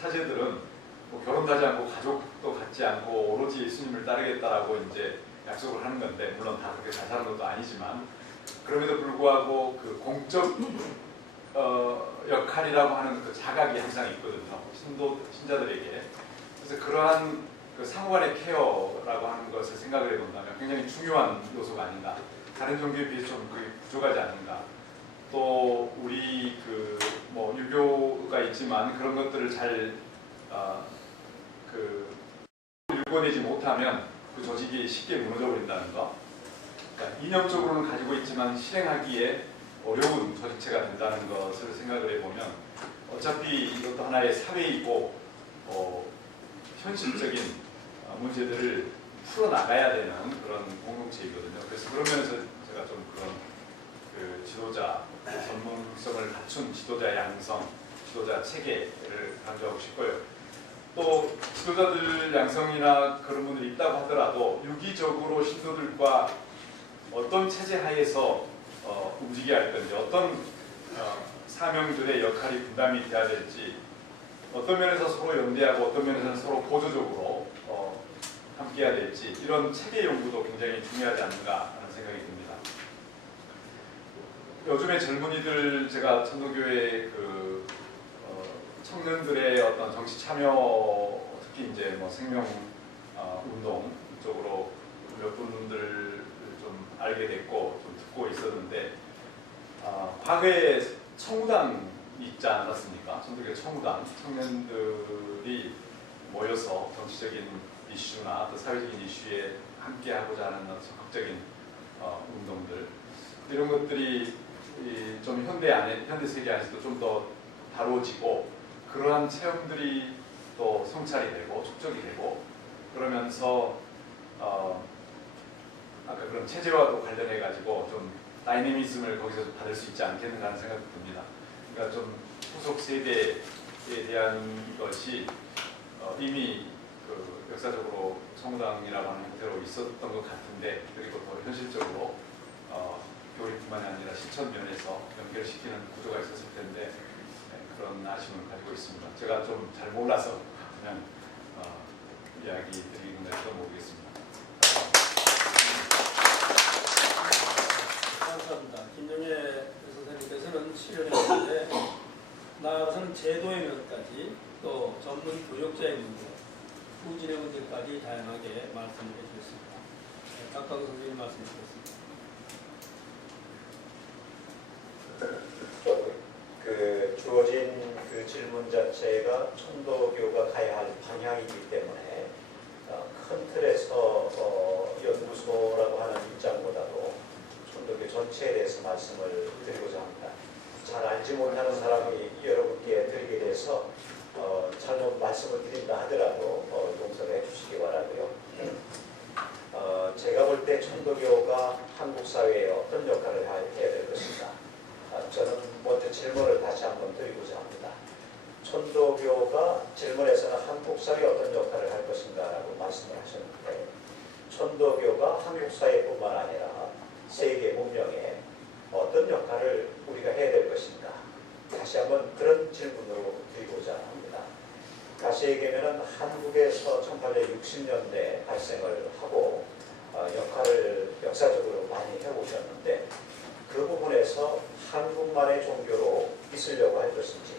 사제들은 뭐 결혼도 하지 않고 가족도 갖지 않고 오로지 예수님을 따르겠다라고 이제 약속을 하는 건데 물론 다 그렇게 잘 사는 것도 아니지만 그럼에도 불구하고 그 공적 역할이라고 하는 그 자각이 항상 있거든요. 신자들에게. 그래서 그러한 그 상호간의 케어라고 하는 것을 생각을 해본다면 굉장히 중요한 요소가 아닌가. 다른 종교에 비해서 좀 그게 부족하지 않는가. 또 우리 그 뭐 유교가 있지만 그런 것들을 잘 읽어내지 못하면 그 조직이 쉽게 무너져 버린다는 거. 그러니까 이념적으로는 가지고 있지만 실행하기에 어려운 조직체가 된다는 것을 생각을 해보면 어차피 이것도 하나의 사회이고 현실적인 문제들을 풀어나가야 되는 그런 공동체이거든요. 그래서 그런 면에서 제가 좀 그런 그 지도자 전문성을 갖춘 지도자 양성, 지도자 체계를 강조하고 싶고요. 또 지도자들 양성이나 그런 분들이 있다고 하더라도 유기적으로 신도들과 어떤 체제 하에서 움직여야 할 건지, 어떤 사명들의 역할이 분담이 돼야 될지, 어떤 면에서 서로 연대하고 어떤 면에서는 서로 보조적으로 함께해야 될지 이런 체계 연구도 굉장히 중요하지 않는가 하는 생각이 듭니다. 요즘의 젊은이들 제가 천도교회 그 청년들의 어떤 정치 참여 특히 이제 뭐 생명 운동 쪽으로 몇 분들 좀 알게 됐고 좀 듣고 있었는데 과거에 청우당 있지 않았습니까? 천도교 청우단 청년들이 모여서 정치적인 이슈나 또 사회적인 이슈에 함께하고자 하는 적극적인 운동들 이런 것들이 좀 현대 세계 안에서도 좀 더 다루어지고 그러한 체험들이 또 성찰이 되고 축적이 되고 그러면서 아까 그런 체제와도 관련해 가지고 좀 다이내미즘을 거기서 받을 수 있지 않겠는가는 생각이 듭니다. 그러니까 좀 후속 세대에 대한 것이 이미 그 역사적으로 청우당이라고 하는 형태로 있었던 것 같은데 그리고 더 현실적으로 교리뿐만이 아니라 실천 면에서 연결시키는 구조가 있었을 텐데 그런 아쉬움을 가지고 있습니다. 제가 좀 잘 몰라서 그냥 이야기 드리는 것도 모르겠습니다. 감사합니다. 김정혜 선생님께서는 실현했는데 나아가서는 제도의 면까지 또 전문 교육자의 문제, 후진의 문제까지 다양하게 말씀을 해주셨습니다. 박광 선생님 말씀 주셨습니다. 그 주어진 그 질문 자체가 천도교가 가야 할 방향이기 때문에 큰 틀에서 연구소라고 하는 입장보다도 천도교 전체에 대해서 말씀을 드리고자 합니다. 잘 알지 못하는 사람이 여러분께 드리게 돼서 잘못 말씀을 드린다 하더라도 용서를 해주시기 바라고요. 제가 볼 때 천도교가 한국 사회에 어떤 역할을 해야 될 것인가. 저는 먼저 질문을 다시 한번 드리고자 합니다. 천도교가 질문에서는 한국 사회에 어떤 역할을 할 것인가라고 말씀을 하셨는데 천도교가 한국 사회뿐만 아니라 세계 문명에 어떤 역할을 우리가 해야 될 것인가. 다시 한번 그런 질문으로 드리고자 합니다. 다시 얘기하면 한국에서 1860년대 발생을 하고 역할을 역사적으로 많이 해오셨는데 그 부분에서 한국만의 종교로 있으려고 할 것인지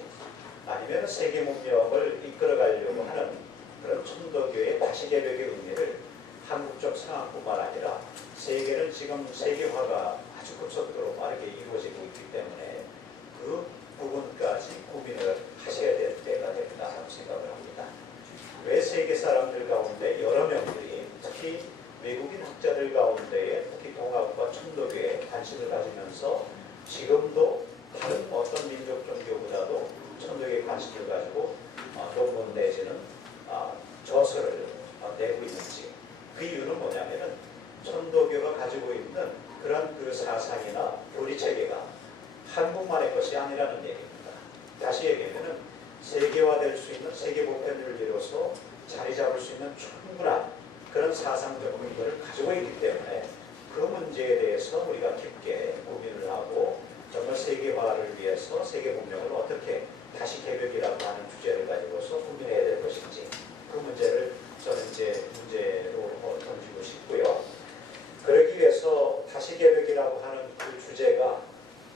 아니면 세계 문명을 이끌어가려고 하는 그런 천도교의 다시개벽의 의미를 한국적 상황뿐만 아니라 세계는 지금 세계화가 아주 급속도로 빠르게 이루어지고 있기 때문에 그 부분까지 고민을 하셔야 될 때가 됐다고 생각을 합니다. 왜 세계 사람들 가운데 여러 명들이 특히 외국인 학자들 가운데 특히 동학과 천도교에 관심을 가지면서 지금도 다른 어떤 민족 종교보다도 천도교에 관심을 가지고 논문 내지는 저서를 내고 있는지 그 이유는 뭐냐면은 천도교가 가지고 있는 그런 그 사상이나 교리 체계가 한국만의 것이 아니라는 얘기입니다. 다시 얘기하면은 세계화될 수 있는 세계 보편을 이뤄서 자리 잡을 수 있는 충분한 그런 사상적 근거를 가지고 있기 때문에 그 문제에 대해서 우리가 깊게 고민을 하고 정말 세계화를 위해서 세계 문명을 어떻게 다시 개벽이라고 하는 주제를 가지고서 고민해야 될 것인지 그 문제를 저는 이제 문제로 던지고 싶고요. 그러기 위해서 다시 개벽이라고 하는 그 주제가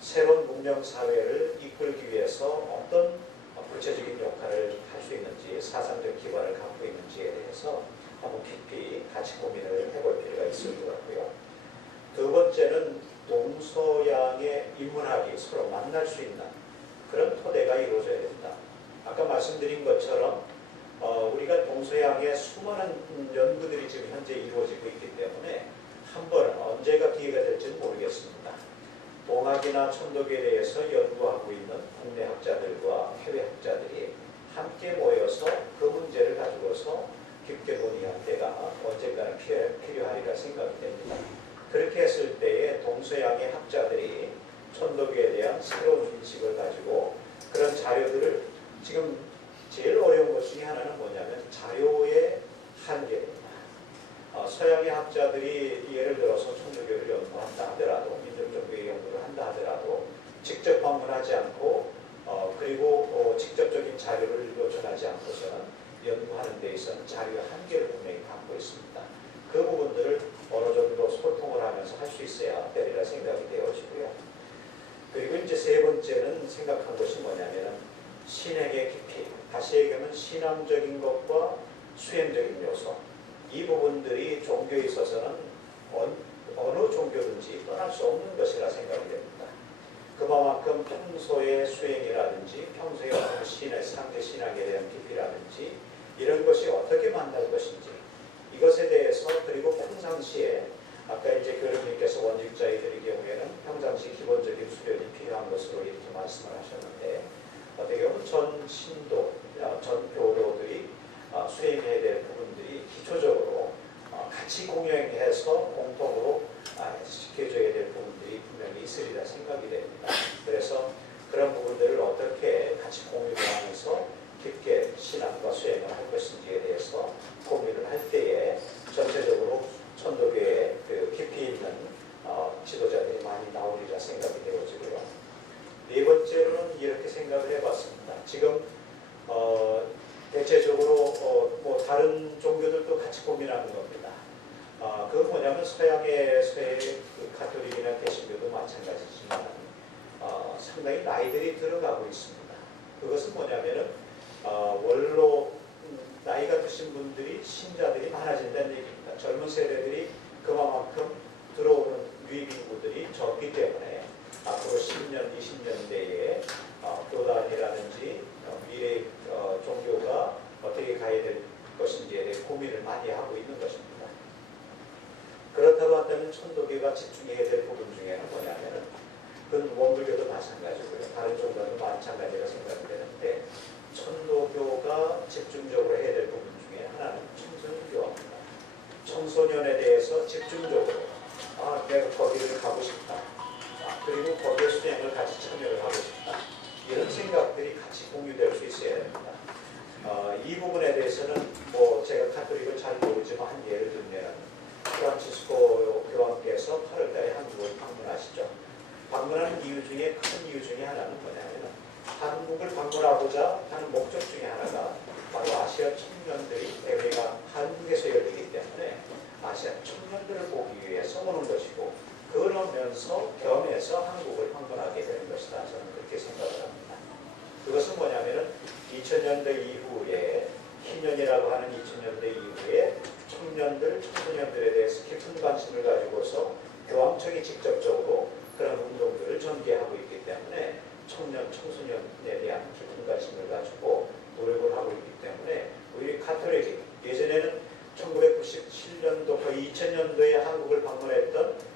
새로운 문명 사회를 이끌기 위해서 어떤 구체적인 역할을 할 수 있는지 사상적 기반을 갖고 있는지에 대해서 한번 깊이 같이 고민을 해볼 필요가 있을 것 같고요. 두 번째는 동서양의 인문학이 서로 만날 수 있는 그런 토대가 이루어져야 된다. 아까 말씀드린 것처럼 우리가 동서양의 수많은 연구들이 지금 현재 이루어지고 있기 때문에 한 번은 언제가 기회가 될지는 모르겠습니다. 동학이나 천도교에 대해서 연구하고 있는 국내 학자들과 해외 학자들이 함께 모여서 그 문제를 가지고서 깊게 논의할 때가 언젠가는 필요하리라 생각이 됩니다. 그렇게 했을 때에 동서양의 학자들이 천도교에 대한 새로운 인식을 가지고 그런 자료들을 지금 제일 어려운 것 중에 하나는 뭐냐면 자료의 한계입니다. 서양의 학자들이 예를 들어서 천도교를 연구한다 하더라도 민족종교의 연구를 한다 하더라도 직접 방문하지 않고 그리고 직접적인 자료를 요청하지 않고서는 연구하는 데 있어서는 자료의 한계를 분명히 갖고 있습니다. 그 부분들을 어느 정도 소통을 하면서 할 수 있어야 되리라 생각이 되어지고요. 그리고 이제 세 번째는 생각한 것이 뭐냐면 신행의 깊이, 다시 얘기하면 신앙적인 것과 수행적인 요소, 이 부분들이 종교에 있어서는 어느 종교든지 떠날 수 없는 것이라 생각이 됩니다. 그만큼 평소의 수행이라든지 평소의 어떤 신의 상대 신앙에 대한 깊이라든지 이런 것이 어떻게 만날 것인지 이것에 대해서 그리고 평상시에 아까 이제 교수님께서 원직자이들의 경우에는 평상시 기본적인 수련이 필요한 것으로 이렇게 말씀을 하셨는데 어떻게 보면 전 신도, 전 교도들이 수행해야 될 부분들이 기초적으로 같이 공유해서 공통으로 지켜줘야 될 부분들이 분명히 있으리라 생각이 됩니다. 그래서 그런 부분들을 어떻게 같이 공유를 하면서 깊게 신앙과 수행을 할 것인지에 대해서 고민을 할 때에 전체적으로 천도교에 그 깊이 있는 지도자들이 많이 나오리라 생각이 되어지고요. 네 번째로는 이렇게 생각을 해봤습니다. 지금 대체적으로 뭐 다른 종교들도 같이 고민하는 겁니다. 그건 뭐냐면 서양에서의 그 가톨릭이나 개신교도 마찬가지지만 상당히 나이들이 들어가고 있습니다. 그것은 뭐냐면은 원로 나이가 드신 분들이 신자들이 많아진다는 얘기입니다. 젊은 세대들이 그만큼 들어오는 유입 인구들이 적기 때문에 앞으로 10년, 20년 내에 교단이라든지 미래 종교가 어떻게 가야 될 것인지에 대해 고민을 많이 하고 있는 것입니다. 그렇다고 한다면 천도교가 집중해야 될 부분 중에는 뭐냐면은 그건 원불교도 마찬가지고요. 다른 종교도 마찬가지라 생각이 되는데 천도교가 집중적으로 해야 될 부분 중에 하나는 청소년 교화입니다. 청소년에 대해서 집중적으로 내가 거기를 가고 싶다. 그리고 거기에 수행을 같이 참여를 하고 싶다. 이런 생각들이 같이 공유될 수 있어야 됩니다. 이 부분에 대해서는 뭐 제가 가톨릭을 잘 모르지만 한 예를 들면 프란치스코 교황께서 8월달에 한국을 방문하시죠. 방문하는 이유 중에 큰 이유 중에 하나는 뭐냐면 한국을 방문하고자 하는 목적 중에 하나가 바로 아시아 청년들이 대회가 한국에서 열리기 때문에 아시아 청년들을 보기 위해서 오는 것이고 그러면서 겸해서 한국을 방문하게 되는 것이다. 저는 그렇게 생각을 합니다. 그것은 뭐냐면은 2000년대 이후에 희년이라고 하는 2000년대 이후에 청년들, 청소년들에 대해서 깊은 관심을 가지고서 교황청이 직접적으로 그런 운동들을 전개하고 있기 때문에 청년, 청소년에 대한 깊은 관심을 가지고 노력을 하고 있기 때문에 우리 가톨릭이 예전에는 1997년도 거의 2000년도에 한국을 방문했던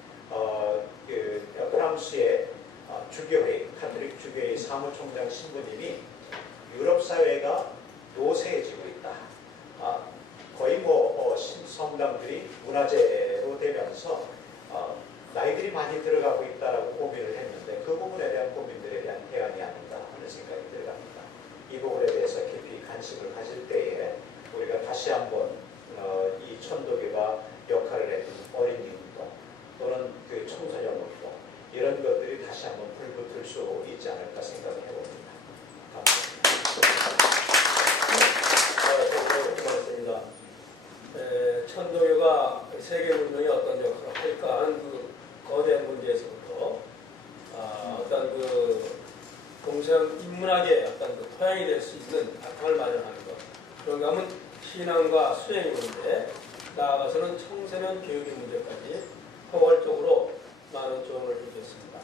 프랑스의 주교회, 가톨릭 주교회 사무총장 신부님이 유럽 사회가 노쇠해지고 있다. 거의 성당들이 문화재로 되면서 나이들이 많이 들어가고 있다라고 고민을 했는데 그 부분에 대한 고민들에 대한 대안이 아닌가 하는 생각이 들어갑니다. 이 부분에 대해서 깊이 관심을 가질 때에 우리가 다시 한번 이 천도교가 역할을 했던 어린이 운동 또는 그 청소년 운동 이런 것들이 다시 한번 불붙을 수 있지 않을까 생각을 해봅니다. 고맙습니다. 천도교가 세계 문명에 어떤 역할을 할까 하는 그 거대한 문제에서부터 어떤 그 공생 인문학의 어떤 그 토양이 될 수 있는 바탕을 마련하는 것. 그런가 하면 신앙과 수행의 문제, 나아가서는 청소년 교육의 문제까지 포괄적으로 많은 조언을 드리겠습니다.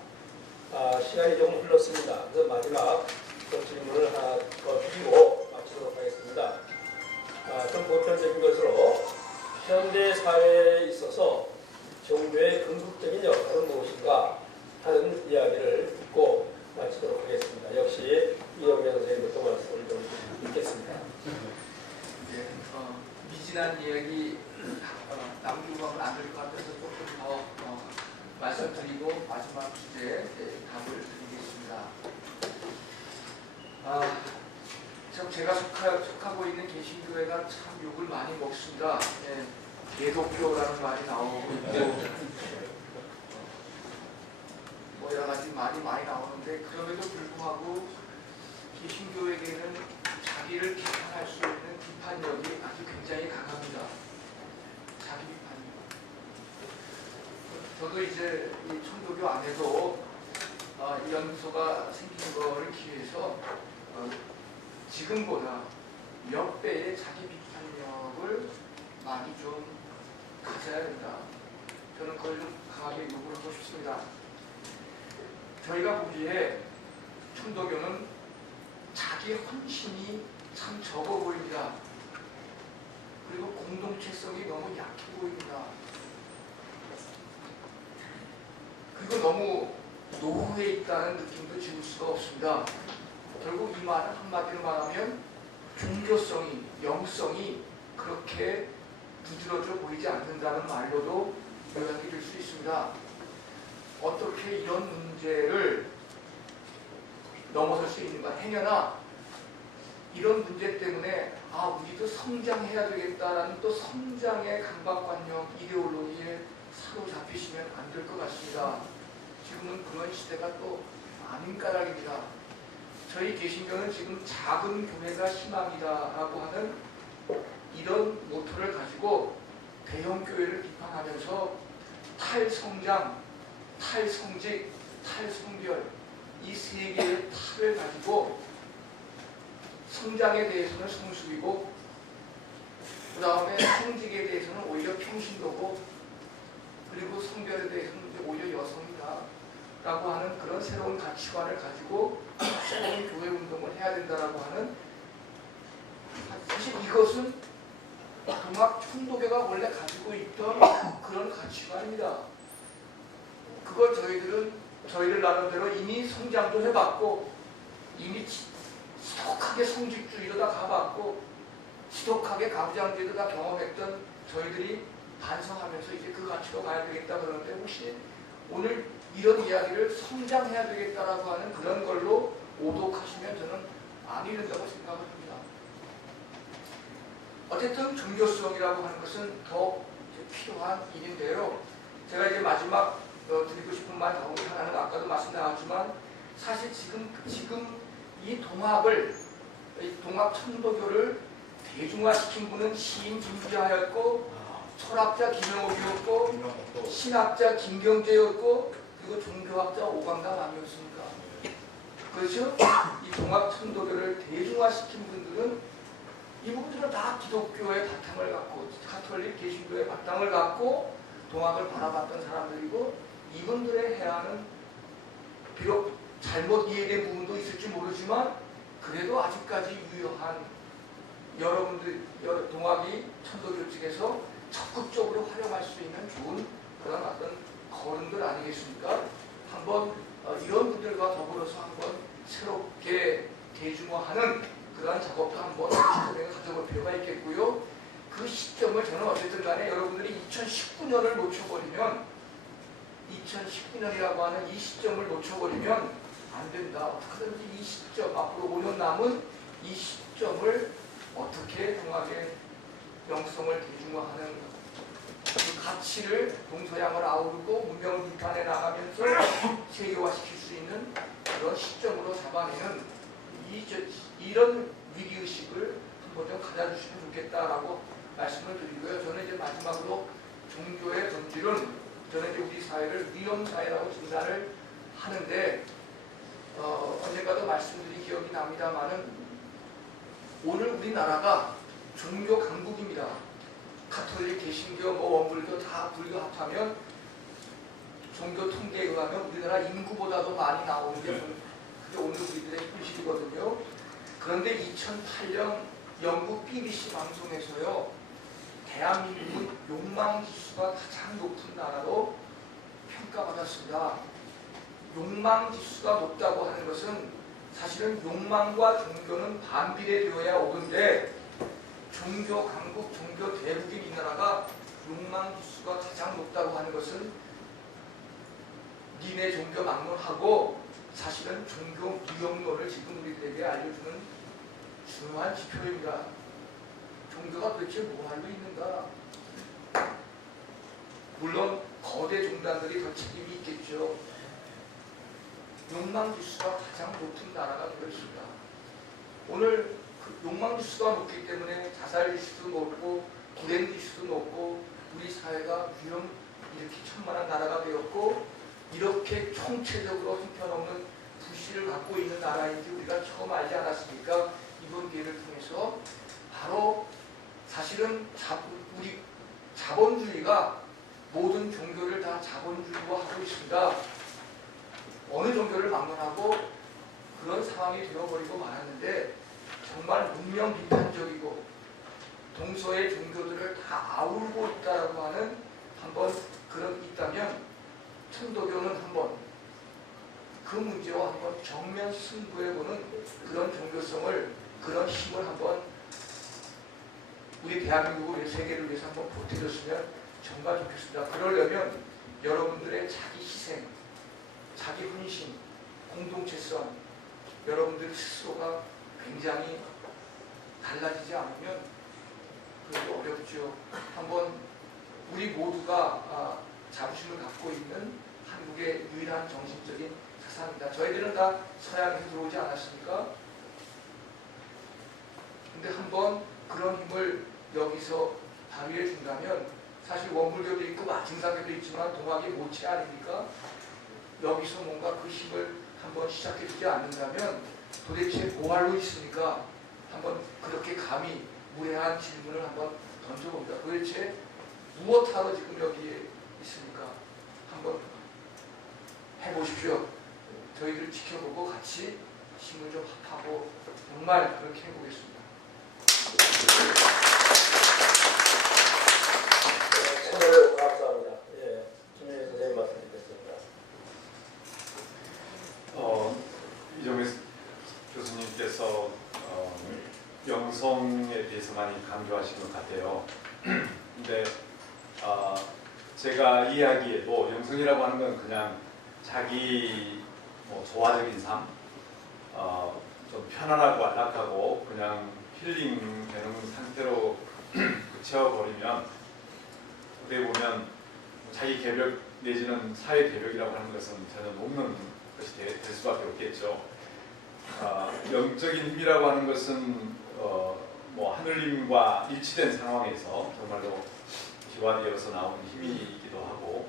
시간이 조금 흘렀습니다. 그래서 마지막 질문을 하나 더 드리고 마치도록 하겠습니다. 좀 보편적인 것으로 현대 사회에 있어서 종교의 궁극적인 역할은 무엇인가 하는 이야기를 듣고 마치도록 하겠습니다. 역시 이영애 선생님부터 말씀을 좀 듣겠습니다. 미진한 이야기 남기고 하면 안 될 것 같아서 조금 더 말씀드리고 마지막 주제에 답을 드리겠습니다. 참 제가 속하고 있는 개신교회가 참 욕을 많이 먹습니다. 개독교라는 말이 나오고 있고 뭐 여러 가지 말이 많이 나오는데 그럼에도 불구하고 개신교에게는 자기를 비판할 수 있는 비판력이 아주 굉장히 강합니다. 자기 비판력. 저도 이제 이 천도교 안에도 이 연구소가 생기는 거를 기해서 지금보다 몇 배의 자기 비판력을 많이 좀 가져야 된다. 저는 그걸 좀 강하게 요구를 하고 싶습니다. 저희가 보기에 천도교는 자기 헌신이 참 적어 보입니다. 그리고 공동체성이 너무 약해 보입니다. 그리고 너무 노후에 있다는 느낌도 지울 수가 없습니다. 결국 이 말은 한마디로 말하면 종교성이, 영성이 그렇게 부드러져 보이지 않는다는 말로도 요약이 될 수 있습니다. 어떻게 이런 문제를 넘어설 수 있는가? 행여나 이런 문제 때문에 우리도 성장해야 되겠다라는 또 성장의 강박관념, 이데올로기에 사로잡히시면 안 될 것 같습니다. 지금은 그런 시대가 또 아닌 까닭입니다. 저희 개신교는 지금 작은 교회가 희망이다라고 하는 이런 모토를 가지고 대형 교회를 비판하면서 탈성장, 탈성직, 탈성별 이 세 개의 탈을 가지고 성장에 대해서는 성숙이고 그 다음에 성직에 대해서는 오히려 평신도고 그리고 성별에 대해서는 이제 오히려 여성이다 라고 하는 그런 새로운 가치관을 가지고 새로운 교회 운동을 해야 된다라고 하는, 사실 이것은 동학 천도교가 원래 가지고 있던 그런 가치관입니다. 그걸 저희를 나름대로 이미 성장도 해봤고 이미 지독하게 성직주의로 다 가봤고 지독하게 가부장제도 다 경험했던 저희들이 반성하면서 이제 그 가치로 가야 되겠다 그러는데, 혹시 오늘 이런 이야기를 성장해야 되겠다라고 하는 그런 걸로 오독하시면 저는 아니 된다고 생각을 합니다. 어쨌든 종교성이라고 하는 것은 더 필요한 일인데요. 제가 이제 마지막 드리고 싶은 말 하나는 아까도 말씀 나왔지만, 사실 지금 이 동학 천도교를 대중화시킨 분은 시인 김기하였고, 철학자 김영옥이었고, 신학자 김경재였고, 그리고 종교학자 오광남 아니었습니까? 그렇죠? 이 동학 천도교를 대중화시킨 분들은 이분들은 다 기독교의 바탕을 갖고, 가톨릭 개신교의 바탕을 갖고 동학을 바라봤던 사람들이고, 이분들의 해안은 비록 잘못 이해된 부분도 있을지 모르지만 그래도 아직까지 유효한, 여러분들 동학이 천도교 측에서 적극적으로 활용할 수 있는 좋은 그런 어떤 걸음들 아니겠습니까? 한번 이런 분들과 더불어서 한번 새롭게 대중화하는 그러한 작업도 한번 시스템에 가져볼 필요가 있겠고요. 그 시점을 저는 어쨌든 간에 여러분들이 2019년을 놓쳐버리면, 2019년이라고 하는 이 시점을 놓쳐버리면 안 된다. 어떻게든지 이 시점, 앞으로 5년 남은 이 시점을 어떻게 동학의 영성을 대중화하는 그 가치를 동서양을 아우르고 문명을 비판해 나가면서 세계화시킬 수 있는 그런 시점으로 잡아내는 이런 위기의식을 한번 좀 가져주시면 좋겠다라고 말씀을 드리고요. 저는 이제 마지막으로 종교의 본질은, 저는 이제 우리 사회를 위험사회라고 진단을 하는데, 언젠가도 말씀드린 기억이 납니다만은 오늘 우리나라가 종교 강국입니다. 가톨릭, 개신교, 원불교 다 불교 합하면 종교 통계에 의하면 우리나라 인구보다도 많이 나오는 게 그게 오늘 우리들의 현실이거든요. 그런데 2008년 영국 BBC 방송에서요, 대한민국은 욕망지수가 가장 높은 나라로 평가받았습니다. 욕망지수가 높다고 하는 것은 사실은 욕망과 종교는 반비례되어야 오는데, 종교 강국, 종교 대국인 이 나라가 욕망지수가 가장 높다고 하는 것은 니네 종교 막론하고 사실은 종교 무용론을 지금 우리들에게 알려주는 중요한 지표입니다. 종교가 도대체 뭐 알고 있는가? 물론 거대 종단들이 더 책임이 있겠죠. 욕망지수가 가장 높은 나라가 되었습니다. 오늘 그 욕망지수가 높기 때문에 자살지수도 높고 불행지수도 높고 우리 사회가 위험 이렇게 천만한 나라가 되었고, 이렇게 총체적으로 형편없는 부실을 갖고 있는 나라인지 우리가 처음 알지 않았습니까? 이번 기회를 통해서 바로 사실은 우리 자본주의가 모든 종교를 다 자본주의화하고 있습니다. 어느 종교를 막론하고 그런 상황이 되어버리고 말았는데 정말 문명 비판적이고 동서의 종교들을 다 아우르고 있다라고 하는 한번 그런 있다면 천도교는 한번 그 문제와 한번 정면 승부해보는 그런 종교성을 그런 힘을 한번 우리 대한민국을 세계를 위해서 한번 보태줬으면 정말 좋겠습니다. 그러려면 여러분들의 자기 희생, 자기 헌신, 공동체성 여러분들 스스로가 굉장히 달라지지 않으면 그것도 어렵죠. 한번 우리 모두가 자부심을 갖고 있는 한국의 유일한 정신적인 사상입니다. 저희들은 다 서양에서 들어오지 않았습니까? 근데 한번 그런 힘을 여기서 발휘해 준다면 사실 원불교도 있고 마징사교도 있지만 동학의 모체 아닙니까? 여기서 뭔가 그 힘을 한번 시작해 주지 않는다면 도대체 뭐할로 있습니까? 한번 그렇게 감히 무례한 질문을 한번 던져봅니다. 도대체 무엇하러 지금 여기에 있습니까? 한번 해보십시오. 저희를 지켜보고 같이 힘을 좀 합하고 정말 그렇게 해보겠습니다. 참여를 감사합니다. 예, 김현희 선생님 말씀 듣겠습니다. 이정미 교수님께서 영성에 대해서 많이 강조하신 것 같아요. 근데 제가 이야기에도 영성이라고 하는 건 그냥 자기 조화적인 삶, 좀 편안하고 안락하고 그냥 힐링되는 상태로 그쳐버리면 어떻게 보면 자기 개벽 내지는 사회 개벽이라고 하는 것은 전혀 녹는 것이 될 수밖에 없겠죠. 영적인 힘이라고 하는 것은 하늘님과 일치된 상황에서 정말로 기화되어서 나오는 힘이기도 하고,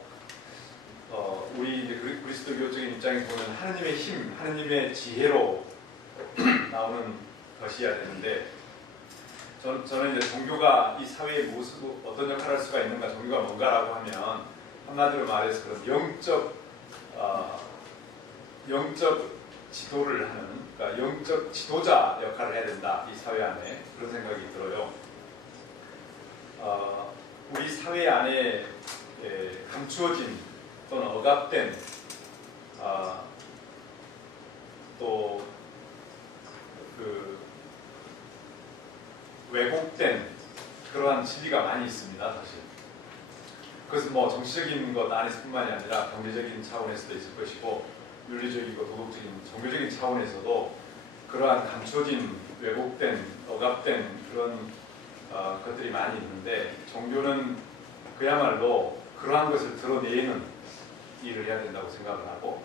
우리 이제 그리스도교적인 입장에서 보면 하느님의 힘, 하느님의 지혜로 나오는 것이어야 되는데, 저는 이제 종교가 이 사회에 무슨 어떤 역할을 할 수가 있는가, 종교가 뭔가라고 하면 한마디로 말해서 그런 영적 지도를 하는, 그러니까 영적 지도자 역할을 해야 된다, 이 사회 안에. 그런 생각이 들어요. 우리 사회 안에 감추어진 또는 억압된 또 그 왜곡된 그러한 진리가 많이 있습니다, 사실. 그것은 정치적인 것 안에서뿐만이 아니라 경제적인 차원에서도 있을 것이고, 윤리적이고 도덕적인 종교적인 차원에서도 그러한 감춰진 왜곡된 억압된 그런 것들이 많이 있는데, 종교는 그야말로 그러한 것을 드러내는 일을 해야 된다고 생각을 하고,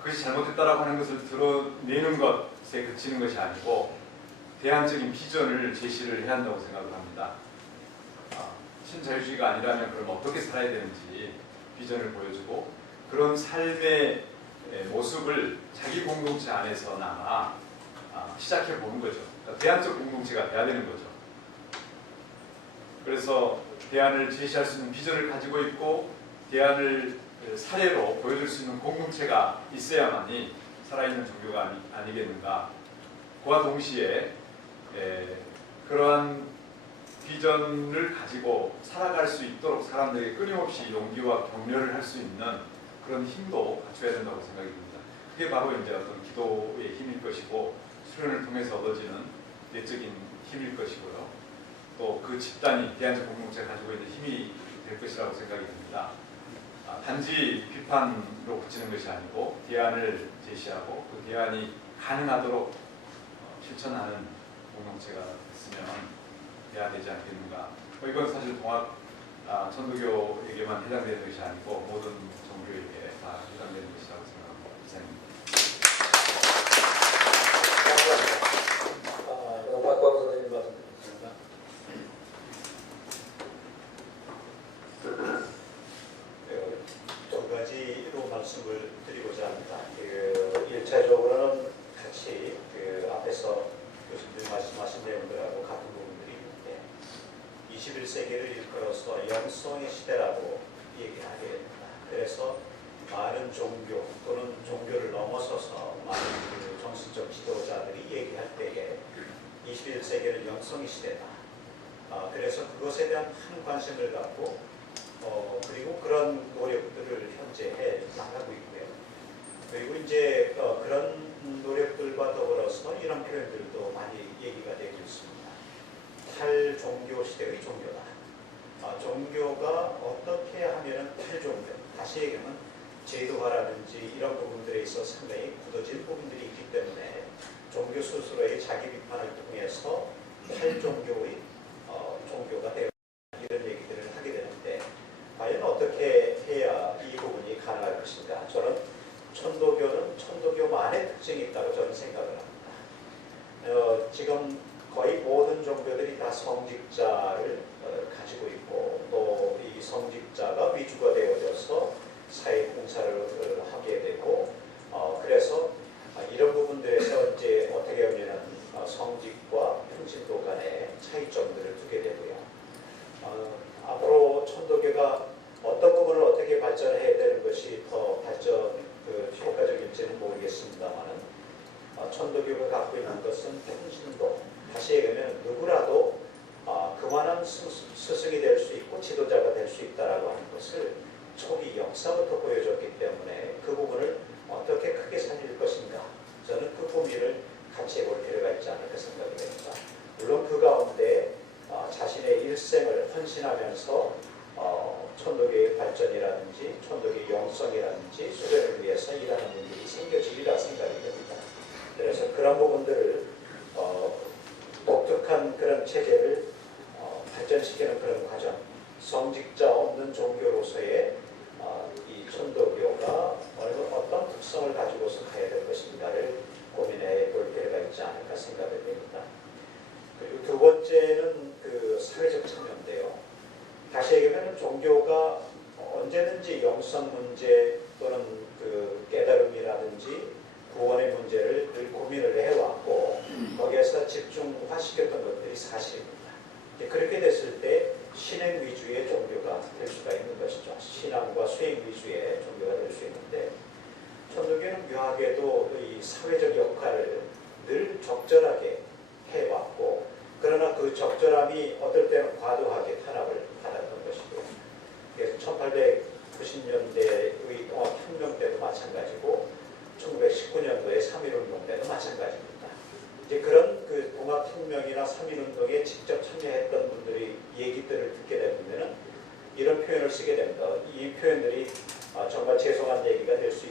그것이 잘못됐다라고 하는 것을 드러내는 것에 그치는 것이 아니고 대안적인 비전을 제시를 해야 한다고 생각을 합니다. 신자유주의가 아니라면 그럼 어떻게 살아야 되는지 비전을 보여주고, 그런 삶의 모습을 자기 공동체 안에서나마 시작해 보는 거죠. 그러니까 대안적 공동체가 돼야 되는 거죠. 그래서 대안을 제시할 수 있는 비전을 가지고 있고, 대안을 사례로 보여줄 수 있는 공동체가 있어야만이 살아있는 종교가 아니겠는가. 그와 동시에 그러한 비전을 가지고 살아갈 수 있도록 사람들에게 끊임없이 용기와 격려를 할 수 있는 그런 힘도 갖춰야 된다고 생각이 듭니다. 그게 바로 이제 어떤 기도의 힘일 것이고, 수련을 통해서 얻어지는 내적인 힘일 것이고요. 또 그 집단이 대안적 공동체가 가지고 있는 힘이 될 것이라고 생각이 듭니다. 단지 비판으로 그치는 것이 아니고 대안을 제시하고 그 대안이 가능하도록 실천하는 공동체가 됐으면 돼야 되지 않겠는가. 이건 사실 동학 천도교에게만 해당되는 것이 아니고 모든 종교에게 다 해당되는 것이라고 생각합니다. 이상입니다. 박광 선생님 말씀 드리겠습니다. 두 가지로 말씀을 드리고자 합니다. 1차적으로는 같이 앞에서 교수님들이 말씀하신 내용들하고 같은 부분들이 있는데, 21세기를 일컬어서 영성의 시대라고 얘기하게 됩니다. 그래서 많은 종교 또는 종교를 넘어서서 많은 그 정신적 지도자들이 얘기할 때에 21세기는 영성의 시대다. 그래서 그것에 대한 큰 관심을 갖고 그리고 그런 노력들을 현재 해 나가고 있고요. 그리고 이제 그런 노력들과 더불어서 이런 표현들도 많이 얘기가 되고 있습니다. 탈종교 시대의 종교다. 종교가 어떻게 하면은 탈종교, 다시 얘기하면 제도화라든지 이런 부분들에 있어 상당히 굳어진 부분들이 있기 때문에 종교 스스로의 자기 비판을 통해서 탈종교의 종교가 되어 이런 얘기들을 하게 되는데 과연 어떻게 해야 이 부분이 가능할 것인가? 저는 천도교는 천도교만의 특징이 있다고 저는 생각을 합니다. 지금 거의 모든 종교들이 다 성직자를 가지고 있고 또 이 성직자가 위주가 되어져서 사회 봉사를 하게 되고 그래서 이런 부분들에서 이제 어떻게 보면은 성직과 평신도 간의 차이점들을 두게 되고요. 앞으로 천도교가 어떤 부분을 어떻게 발전해야 되는 것이 더 효과적일지는 모르겠습니다만은 천도교가 갖고 있는 것은 평신도, 다시 얘기하면 누구라도 그만한 스승이 될 수 있고 지도자가 될 수 있다라고 하는 것을 초기 역사부터 보여줬기 때문에 그 부분을 어떻게 크게 살릴 것인가, 저는 그 고민을 같이 해볼 필요가 있지 않을까 생각이 됩니다. 물론 그 가운데 자신의 일생을 헌신하면서 천도교의 발전이라든지 천도교의 영성이라든지 수련을 위해서 일하는 분들이 생겨지리라 생각이 됩니다. 그래서 그런 부분들을 독특한 그런 체계를 발전시키는 그런 과정, 성직자 없는 종교로서의 이 천도교가 어떤 특성을 가지고서 가야 될 것인가를 고민해 볼 필요가 있지 않을까 생각이 됩니다. 그리고 두 번째는 그 사회적 참여인데요. 다시 얘기하면 종교가 언제든지 영성 문제 또는 그 깨달음이라든지 구원의 문제를 늘 고민을 해왔고 거기에서 집중화시켰던 것들이 사실입니다. 그렇게 됐을 때 신행 위주의 종교가 될 수가 있는 것이죠. 신앙과 수행 위주의 종교가 될 수 있는데 천도교는 묘하게도 이 사회적 역할을 늘 적절하게 해왔고 그러나 그 적절함이 어떨 때는 과도하게 탄압을 받았던 것이고요. 그래서 1890년대의 혁명 때도 마찬가지고 1919년도의 3.1운동 때도 마찬가지입니다. 이제 그런 그 동학혁명이나 3.1운동에 직접 참여했던 분들의 얘기들을 듣게 되면 이런 표현을 쓰게 됩니다. 이 표현들이 정말 죄송한 얘기가 될 수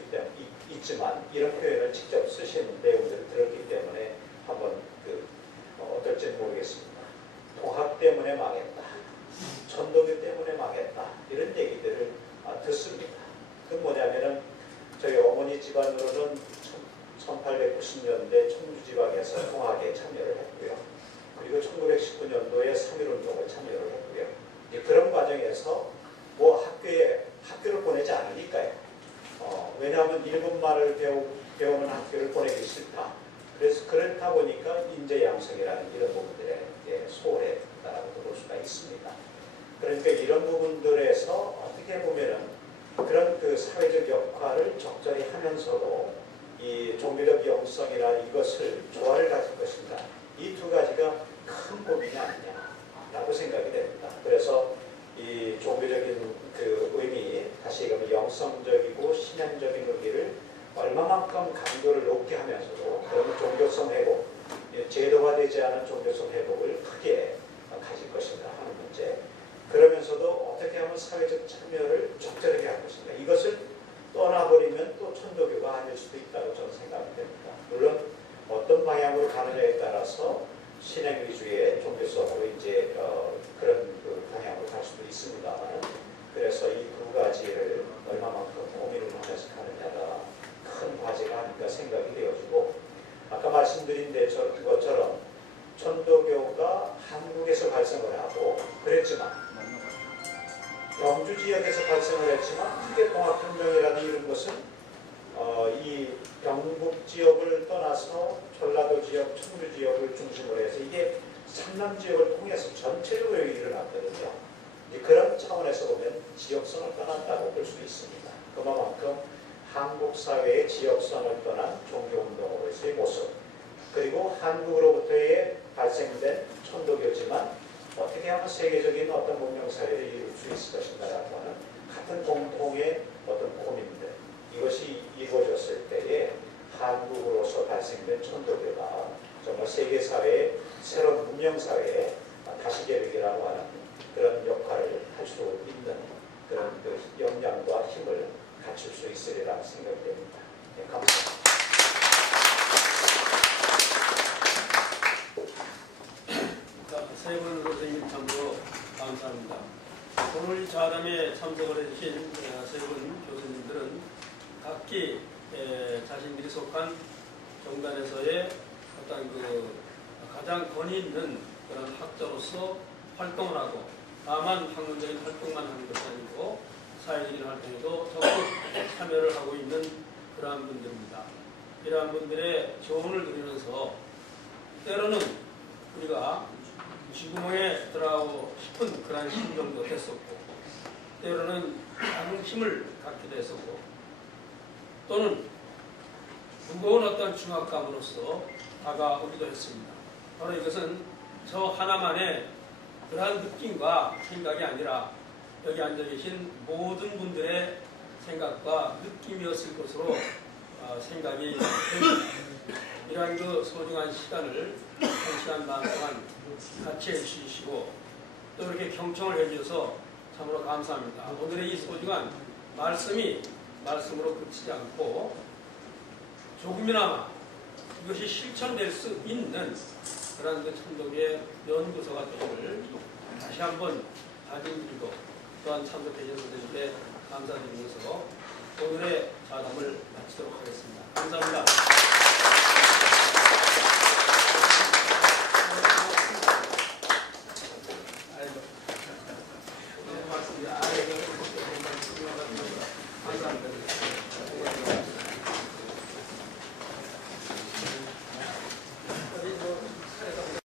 있지만 이런 표현을 직접 쓰시는 내용들을 들었기 때문에 한번 어떨지는 모르겠습니다. 통합 때문에 망했다. 천도교 때문에 망했다. 이런 얘기들을 듣습니다. 그 뭐냐면은 저희 어머니 집안으로는 1890년대 청주지방에서 통학에 참여를 했고요. 그리고 1919년도에 3.1운동을 참여를 했고요. 그런 과정에서 뭐 학교를 보내지 않으니까요. 왜냐하면 일본말을 배우는 학교를 보내기 싫다. 그래서 그렇다 보니까 인재양성이라는 이런 부분들에 소홀했다라고 볼 수가 있습니다. 그러니까 이런 부분들에서 어떻게 보면은 그런 그 사회적 역할을 적절히 하면서도 이 종교적 영성이나 이것을 조화를 가질 것인가, 이 두 가지가 큰 고민이 아니냐라고 생각이 됩니다. 그래서 이 종교적인 그 의미, 다시 얘기하면 영성적이고 신앙적인 의미를 얼마만큼 강도를 높게 하면서도 그러면 종교성 회복, 제도화되지 않은 종교성 회복을 크게 가질 것인가 하는 문제, 그러면서도 어떻게 하면 사회적 참여를 적절하게 할 것인가, 이것을 떠나버리면 또 천도교가 아닐 수도 있다고 저는 생각이 됩니다. 물론 어떤 방향으로 가느냐에 따라서 신행 위주의 종교성으로 이제 그런 그 방향으로 갈 수도 있습니다만, 그래서 이 두 가지를 얼마만큼 고민을 하면서 가느냐가 큰 과제가 아닌가 생각이 되어지고, 아까 말씀드린 것처럼 천도교가 한국에서 발생을 하고 그랬지만 경주 지역에서 발생을 했지만 크게 통합혁명이라는 이런 것은 이 경북 지역을 떠나서 전라도 지역, 청주 지역을 중심으로 해서 이게 상남 지역을 통해서 전체적으로 일어났거든요. 그런 차원에서 보면 지역성을 떠났다고 볼 수 있습니다. 그만큼 한국 사회의 지역선을 떠난 종교운동으로서의 모습, 그리고 한국으로부터의 발생된 천도교지만 어떻게 하면 세계적인 어떤 문명사회를 이룰 수 있을 것인가라고 하는 같은 공통의 어떤 고민들, 이것이 이루어졌을 때에 한국으로서 발생된 천도교가 정말 세계사회의 새로운 문명사회의 다시계획이라고 하는 그런 역할을 할 수 있는 그런 그 역량과 힘을 갖출 수 있으리라 생각됩니다. 네, 감사합니다. 세 분 선생님 참으로 감사합니다. 오늘 이 자담에 참석을 해주신 세 분 교수님들은 각기 자신들이 속한 정단에서의 어떤 그 가장 권위 있는 그런 학자로서 활동을 하고, 다만 학문적인 활동만 하는 것이 아니고 사회적인 활동에도 적극 참여를 하고 있는 그러한 분들입니다. 이러한 분들의 조언을 들으면서 때로는 우리가 쥐구멍에 들어가고 싶은 그런 심정도 했었고, 때로는 자긍심을 갖기도 했었고, 또는 무거운 어떤 중압감으로서 다가오기도 했습니다. 바로 이것은 저 하나만의 그러한 느낌과 생각이 아니라 여기 앉아 계신 모든 분들의 생각과 느낌이었을 것으로 생각이 됩니다. 이러한 그 소중한 시간을 1시간 반 동안 같이 해주시고 또 이렇게 경청을 해주셔서 참으로 감사합니다. 오늘의 이 소중한 말씀이 말씀으로 그치지 않고 조금이나마 이것이 실천될 수 있는 그런 그 천도교의 연구소가 되기를 다시 한번 다짐드리고 또한 참석해 주신 선생님께 감사드리면서 오늘의 자담을 마치도록 하겠습니다. 감사합니다.